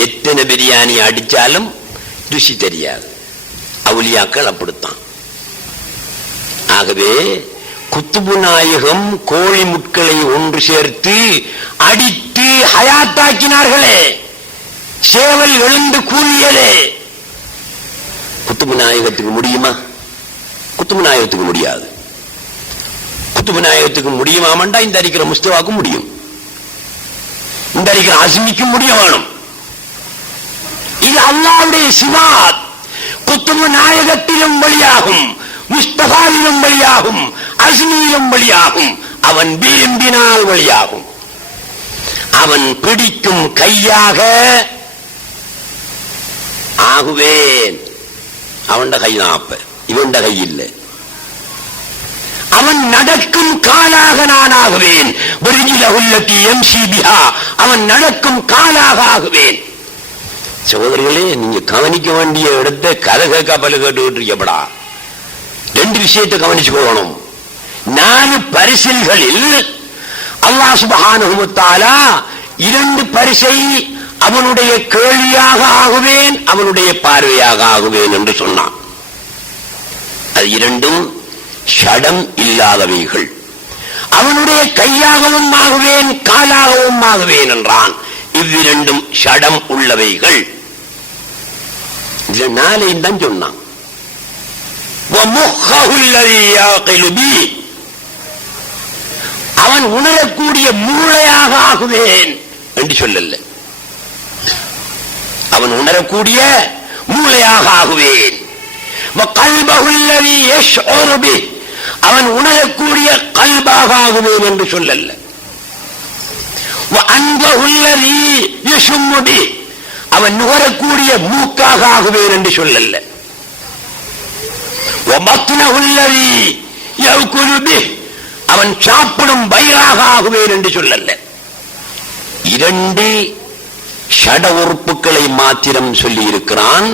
எத்தனை பிரியாணி அடிச்சாலும் ருசி தெரியாது. அவுலியாக்கள் அப்படித்தான். ஆகவே குத்துபு நாயகம் கோழி முட்களை ஒன்று சேர்த்து அடித்து ஹயாத்தாக்கினார்களே, சேவல் எழுந்து கூறியதே. குத்துபு நாயகத்துக்கு முடியுமா? குத்துபு நாயகத்துக்கு முடியாது. குத்துபு நாயகத்துக்கு முடியுமாமண்டா இந்த அடிக்கிற முஸ்தவாக்கும் முடியும், இந்த அடிக்கிற அஸ்மிக்கும் முடிய வேணும். இது அல்லாஹ்வுடைய சிவாத். குத்துபு நாயகத்திலும் வழியாகும், முஸ்தபாவிலும் வழியாகும், அஸ்மியிலும் வழியாகும், அவன் விரும்பினால் வழியாகும். அவன் பிடிக்கும் கையாக ஆகுவேன். அவன் கைதான் அப்ப, இவன் கை இல்லை. அவன் நடக்கும் காலாக நான் ஆகுவேன். அவன் நடக்கும் காலாக ஆகுவேன். சகோதரர்களே, நீங்க கவனிக்க வேண்டிய இடத்தை கதை கேட்க பல கேட்டுக்கிட்டு இருக்கப்படா. ரெண்டு விஷயத்தை கவனிச்சு போகணும். 4 பரிசில்களில் அல்லாஹ் சுப்ஹானஹு வ தஆலா 2 பரிசை அவனுடைய கேள்வியாக ஆகுவேன், அவனுடைய பார்வையாக ஆகுவேன் என்று சொன்னான். அது 2ம் ஷடம் இல்லாதவைகள். அவனுடைய கையாகவும் ஆகுவேன், காலாகவும் ஆகுவேன் என்றான். இவ்விரண்டும் ஷடம் உள்ளவைகள். இதுல 4ஐயும் தான் சொன்னான். அவன் உணரக்கூடிய மூளையாக ஆகுவேன் என்று சொல்லல. அவன் உணரக்கூடிய மூளையாக ஆகுவேன். அவன் உணரக்கூடிய கல்பாக ஆகுவேன் என்று சொல்லல. அவன் நுகரக்கூடிய மூக்காக ஆகுவேன் என்று சொல்லல. அவன் சாப்பிடும் வயிறாக ஆகுவேன் என்று சொல்லல. 2 ஷட உறுப்புகளை மாத்திரம் சொல்லி இருக்கிறான்.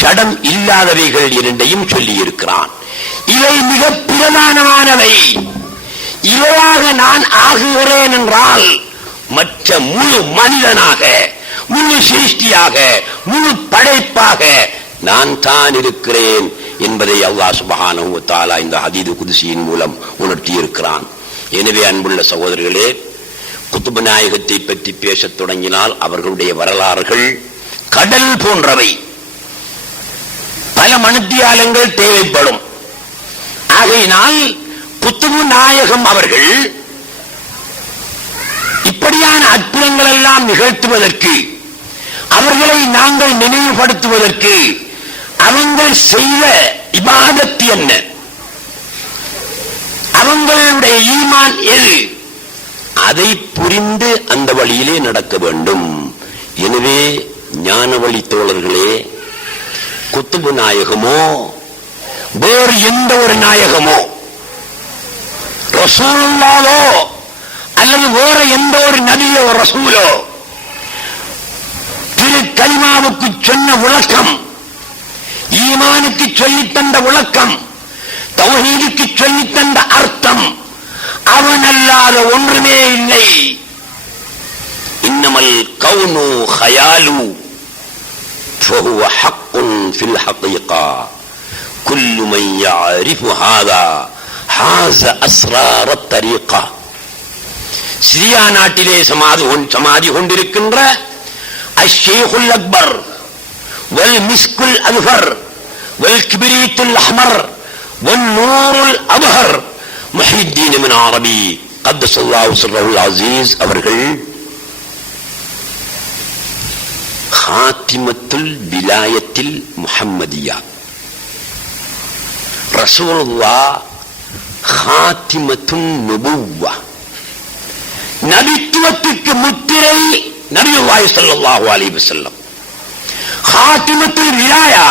ஷடம் இல்லாதவைகள் 2ஐயும் சொல்லி இருக்கிறான். இவை மிக பிரதானமானவை. இவையாக நான் ஆகுகிறேன் என்றால் மற்ற முழு மனிதனாக, முழு சிருஷ்டியாக, முழு படைப்பாக நான் தான் இருக்கிறேன் என்பதை அல்லாஹ் சுப்ஹானஹு வ தஆலா இந்த ஹதீது குத்ஸியின் மூலம் உணர்த்தி இருக்கிறான். எனவே அன்புள்ள சகோதரர்களே, குத்துபு நாயகத்தை பற்றி பேசத் தொடங்கினால் அவர்களுடைய வரலாறுகள் கடல் போன்றவை. பல மணித்தியாலங்கள் தேவைப்படும். ஆகையினால் குத்துபு நாயகம் அவர்கள் இப்படியான அற்புதங்கள் எல்லாம் நிகழ்த்துவதற்கு, அவர்களை நாங்கள் நினைவுபடுத்துவதற்கு அவங்கள் செய்த இபாதத் என்ன, அவங்களுடைய ஈமான் எது, அதை புரிந்து அந்த வழியிலே நடக்க வேண்டும். எனவே ஞான வழி தோழர்களே, குத்துபு நாயகமோ வேறு எந்த ஒரு நாயகமோ, ரசூலுல்லாஹோ அல்லது வேறு எந்த ஒரு நபியோ ரசூலோ திரு கலிமாவுக்கு சொன்ன விளக்கம், ஈமானுக்கு சொல்லித்தந்த விளக்கம், தௌஹீதுக்கு சொல்லித்தந்த அர்த்தம், அவனல்லாத ஒன்றுமே இல்லை. இன்னமல் கௌனு ஹயாலு ஃபஹுவ ஹக்குன் ஃபில் ஹகீகா குல்லு மன் யஅரிஃபு ஹாதா ஹாஸ அஸ்ரார் அத்தரீகா. சிரியா நாட்டிலே சமாதி கொண்டிருக்கின்ற அஷ்ஷேகுல் அக்பர் வல் மிஸ்குல் அல்ஃபர் வல் கிப்ரீத்துல் அஹ்மர் வல் நூருல் அப்ஹர் முஹித்தீன் இப்னு அரபி கத்தஸல்லாஹு சிர்ரஹுல் அஸீஸ் அவர்கள் ஹாத்திமத்துல் விலாயத்தில் முஹம்மதியா, ரசூலுல்லாஹ் ஹாத்திமத்துன் நுபுவ்வா, நபித்துவத்துக்கு முத்திரை நபியுல்லாஹி ஸல்லல்லாஹு அலைஹி வஸல்லம். ஹாத்திமத்துல் விலாயா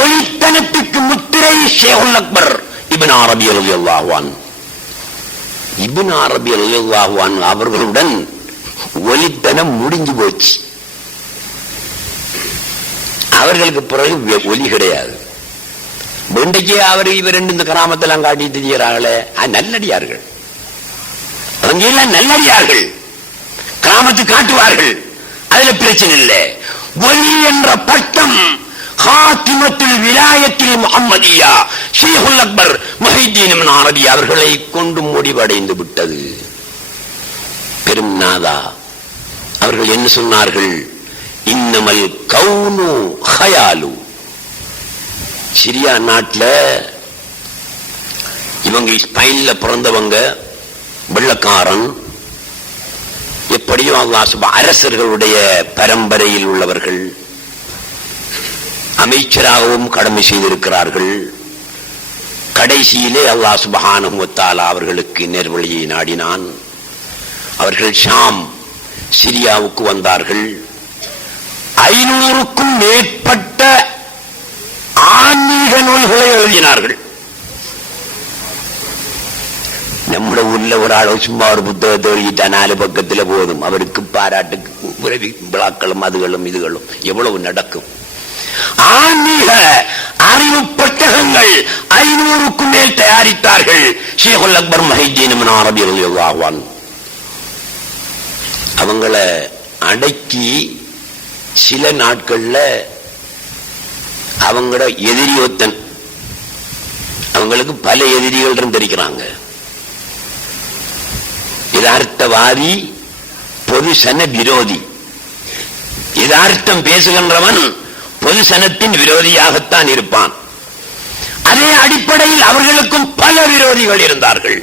ஒளித்தனத்துக்கு முத்திரை ஷேகுல் அக்பர் இப்னு அரபி ரலியல்லாஹு அன்ஹு. இப்னு அரபி ரலியல்லாஹு அன்ஹு அவர்களுடன் ஒளித்தனம் முடிஞ்சு போச்சு. அவர்களுக்கு பிறகு ஒலி கிடையாது. இன்றைக்கே அவர் இவர் ரெண்டு இந்த கிராமத்தெல்லாம் காட்டி தெரிகிறார்களே, நல்லடியார்கள். அவங்க எல்லாம் நல்லடியார்கள், கிராமத்து காட்டுவார்கள், அதுல பிரச்சனை இல்லை. ஒலி என்ற பட்டம் ஹாத்திமத்துல் விலாயத்தில் முஹம்மதியா ஷேகுல் அக்பர் முஹித்தீன் இப்னு அரபி அவர்களை கொண்டு முடிவடைந்து விட்டது. பெரும் நாதா அவர்கள் என்ன சொன்னார்கள்? இன்னமல் கவுனு ஹயாலு. சிரியா நாட்டில் இவங்க ஸ்பெயின்ல பிறந்தவங்க, வெள்ளக்காரன், எப்படியும் அல்லாஹ் அரசர்களுடைய பரம்பரையில் உள்ளவர்கள், அமைச்சராகவும் கடமை செய்திருக்கிறார்கள். கடைசியிலே அல்லாஹ் சுப்ஹானஹு வ தஆலா அவர்களுக்கு நேர்வழியை நாடினான். அவர்கள் ஷாம் சிரியாவுக்கு வந்தார்கள். 500க்கும் மேற்பட்ட ஆன்மீக நூல்களை எழுதினார்கள். நம்ம ஊர்ல ஒரு ஆள் சும்மா ஒரு புத்தகத்தை எழுதிட்டா 4 பக்கத்துல போதும், அவருக்கு பாராட்டுக்கு உறவி விழாக்களும் அதுகளும் இதுகளும் எவ்வளவு நடக்கும். ஆன்மீக அறிவு புத்தகங்கள் 500க்கும் மேல் தயாரித்தார்கள் ஷேகுல் அக்பர் முஹித்தீன் இப்னு அரபி ரலியல்லாஹு அன்ஹு. அவங்கள அடக்கி சில நாட்கள்ல அவங்களோட எதிரி ஒத்தன், அவங்களுக்கு பல எதிரிகள் இருந்திருக்கிறாங்க. யதார்த்தவாதி, பொதுசன விரோதி. யதார்த்தம் பேசுகின்றவன் பொதுசனத்தின் விரோதியாகத்தான் இருப்பான். அதே அடிப்படையில் அவர்களுக்கும் பல விரோதிகள் இருந்தார்கள்.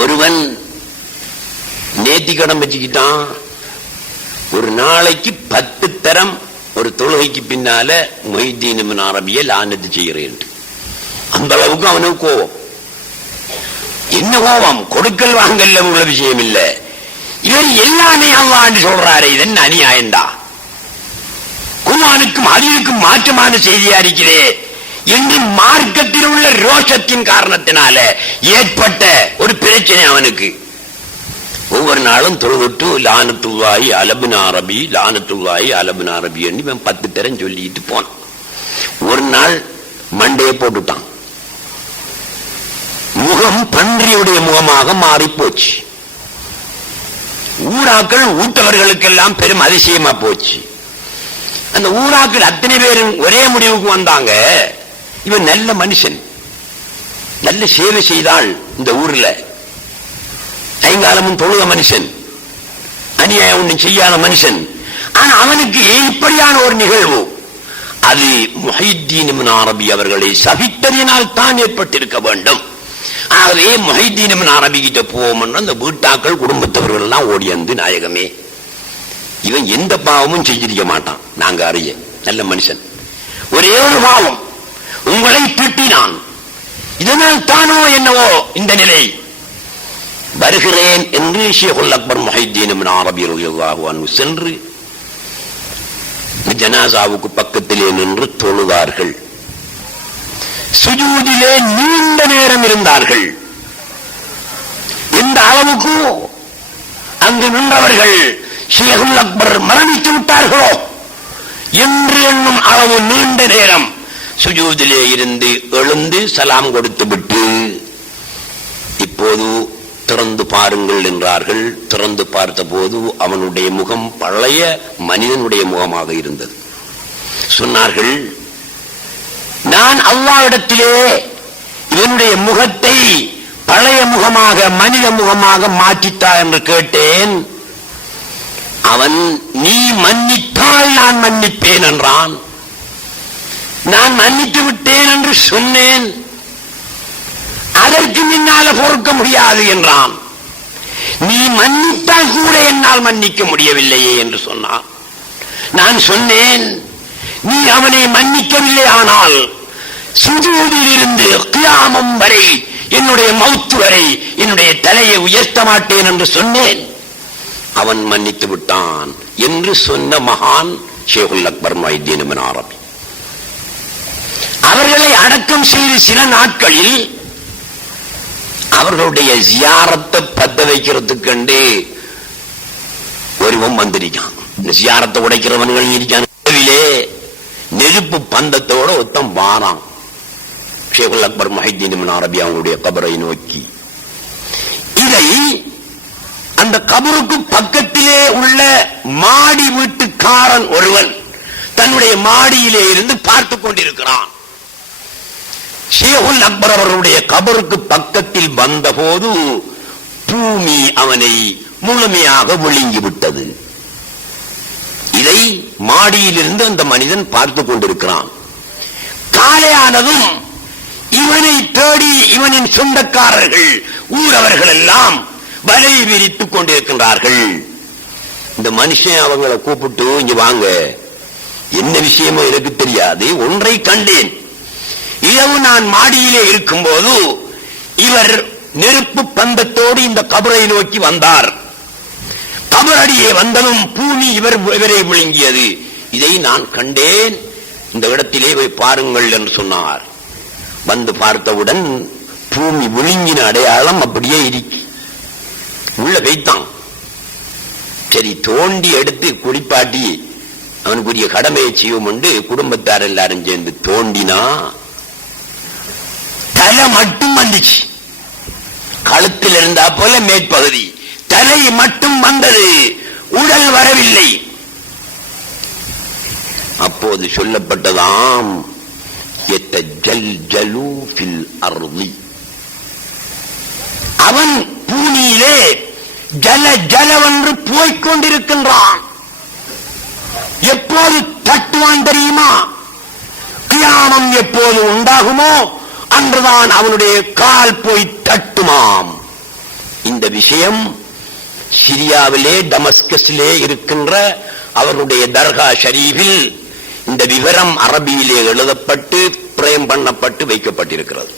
ஒருவன் நேர்த்திக்கடன் வச்சுக்கிட்டான். ஒரு நாளைக்கு 10 தரம் ஒரு தொழுகைக்கு பின்னால முஹித்தீன் இப்னு அரபியை லானத்து செய்கிறேன். அந்த அளவுக்கு அவனுக்கு கோபம். என்ன கோபம்? கொடுக்கல் வாங்கல்ல உள்ள விஷயம் இல்ல. இவர் எல்லாமே அல்லாஹ் சொல்றாரு, இது என்ன அநியாயம்டா, குர்ஆனுக்கும் ஹதீஸுக்கும் மாற்றமான செய்தியா இருக்கிறே என்று மார்க்கத்தில் உள்ள ரோஷத்தின் காரணத்தினால ஏற்பட்ட ஒரு பிரச்சனை அவனுக்கு. ஒவ்வொரு நாளும் தொழுவிட்டு லானத்துல்லாஹி அலப்னு அரபி, லானத்துல்லாஹி அலப்னு அரபி என்று 10 தரம் சொல்லிட்டு போனான். ஒரு நாள் மண்டையை போட்டுட்டான். முகம் பன்றியுடைய முகமாக மாறி போச்சு. ஊராக்கள் ஊட்டவர்களுக்கெல்லாம் பெரும் அதிசயமா போச்சு. அந்த ஊராக்கள் அத்தனை பேரும் ஒரே முடிவுக்கு வந்தாங்க, இவன் நல்ல மனுஷன், நல்ல சேவை செய்தால் இந்த ஊர்ல, ஐங்காலமும் தொழுத மனுஷன், அநியாயம் ஒன்றும் செய்யாத மனுஷன். ஆனா அவனுக்கு இப்படியான ஒரு நிகழ்வு, அது முஹித்தீன் இப்னு அரபி அவர்களை சபித்ததினால் தான் ஏற்பட்டிருக்க வேண்டும். ஆகவே முஹித்தீன் இப்னு அரபி கிட்ட போவோம்னு அந்த வீட்டாக்கள் குடும்பத்தவர்கள் எல்லாம் ஓடி வந்து, நாயகமே, இவன் எந்த பாவமும் செஞ்சிருக்க மாட்டான், நாங்க அறிய, நல்ல மனுஷன், ஒரே ஒரு பாவம், உங்களை திட்டினான், இதனால் தானோ என்னவோ இந்த நிலை. வருகிறேன் என்று ஷேகுல் அக்பர் முஹித்தீன் இப்னு அரபி ரலியல்லாஹு அன்ஹு சென்று ஜனாசாவுக்கு பக்கத்திலே நின்று தொழுதார்கள். சுஜூதிலே நீண்ட நேரம் இருந்தார்கள். இந்த அளவுக்கு அங்கு நின்றவர்கள் ஷேகுல் அக்பர் மரணித்து விட்டார்களோ என்று எண்ணும் அளவு நீண்ட நேரம் சுஜூதிலே இருந்து எழுந்து சலாம் கொடுத்து விட்டு, இப்போது திறந்து பாருங்கள் என்றார்கள். திறந்து பார்த்த போது அவனுடைய முகம் பழைய மனிதனுடைய முகமாக இருந்தது. சொன்னார்கள், நான் அல்லாஹ்விடத்திலே இவனுடைய முகத்தை பழைய முகமாக மனித முகமாக மாற்றித்தா என்று கேட்டேன். அவன் நீ மன்னித்தால் நான் மன்னிப்பேன் என்றான். நான் மன்னித்து விட்டேன் என்று சொன்னேன். அதற்கு முன்னால பொறுக்க முடியாது என்றான். நீ மன்னித்தால் கூட என்னால் மன்னிக்க முடியவில்லையே என்று சொன்னான். நான் சொன்னேன், நீ அவனை மன்னிக்கவில்லை, ஆனால் சுஜூதில் இருந்து கியாமம் வரை என்னுடைய மௌத்து வரை என்னுடைய தலையை உயர்த்த மாட்டேன் என்று சொன்னேன், அவன் மன்னித்து விட்டான் என்று சொன்ன மகான் ஷேகுல் அக்பர் முஹைதீன் இப்னு அரபி. அவர்களை அடக்கம் செய்து சில நாட்களில் அவர்களுடைய ஜியாரத்தை பத்த வைக்கிறதுக்கு ஒருவன் வந்திருக்கான். இந்த ஜியாரத்தை உடைக்கிறவன்கள் இருக்கான். நெருப்பு பந்தத்தோட ஒத்தம் வாரான் ஷேகுல் அக்பர் முஹைதீன் இப்னு அரபி அவங்களுடைய கபரை நோக்கி. இதை அந்த கபருக்கு பக்கத்திலே உள்ள மாடி வீட்டுக்காரன் ஒருவன் தன்னுடைய மாடியிலே இருந்து பார்த்துக் கொண்டிருக்கிறான். ஷேகுல் அக்பர் அவர்களுடைய கபருக்கு பக்கத்தில் வந்தபோது பூமி அவனை முழுமையாக விழுங்கிவிட்டது. இதை மாடியிலிருந்து அந்த மனிதன் பார்த்துக் கொண்டிருக்கிறான். காலையானதும் இவனை தேடி இவனின் சொந்தக்காரர்கள் ஊரவர்கள் எல்லாம் வலை விரித்துக் கொண்டிருக்கின்றார்கள். இந்த மனுஷன் அவங்களை கூப்பிட்டு இங்க வாங்க, என்ன விஷயமோ எனக்கு தெரியாது, ஒன்றை கண்டேன். இரவு நான் மாடியிலே இருக்கும் போது இவர் நெருப்பு பந்தத்தோடு இந்த கபரை நோக்கி வந்தார். கபரடியே வந்ததும் பூமி இவரை விழுங்கியது. இதை நான் கண்டேன், இந்த இடத்திலே போய் பாருங்கள் என்று சொன்னார். வந்து பார்த்தவுடன் பூமி விழுங்கின அடையாளம் அப்படியே இருக்கு. உள்ள வைத்தான். சரி, தோண்டி எடுத்து குளிப்பாட்டி அவனுக்குரிய கடமையை செய்யும் என்று குடும்பத்தார் எல்லாரும் சேர்ந்து தோண்டினா தலை மட்டும் வந்துச்சு. கழுத்தில் இருந்தா போல மேற்பகுதி, தலை மட்டும் வந்தது, உடல் வரவில்லை. அப்போது சொல்லப்பட்டதாம், அவன் பூமியிலே ஜல ஜலவென்று போய்கொண்டிருக்கின்றான். எப்போது தட்டுவான் தெரியுமா? கியாமம் எப்போது உண்டாகுமோ அன்றுதான் அவனுடைய கால் போய் தட்டுமாம். இந்த விஷயம் சிரியாவிலே டமஸ்கஸிலே இருக்கின்ற அவருடைய தர்கா ஷரீஃபில் இந்த விவரம் அரபியிலே எழுதப்பட்டு பிரேம் பண்ணப்பட்டு வைக்கப்பட்டிருக்கிறது.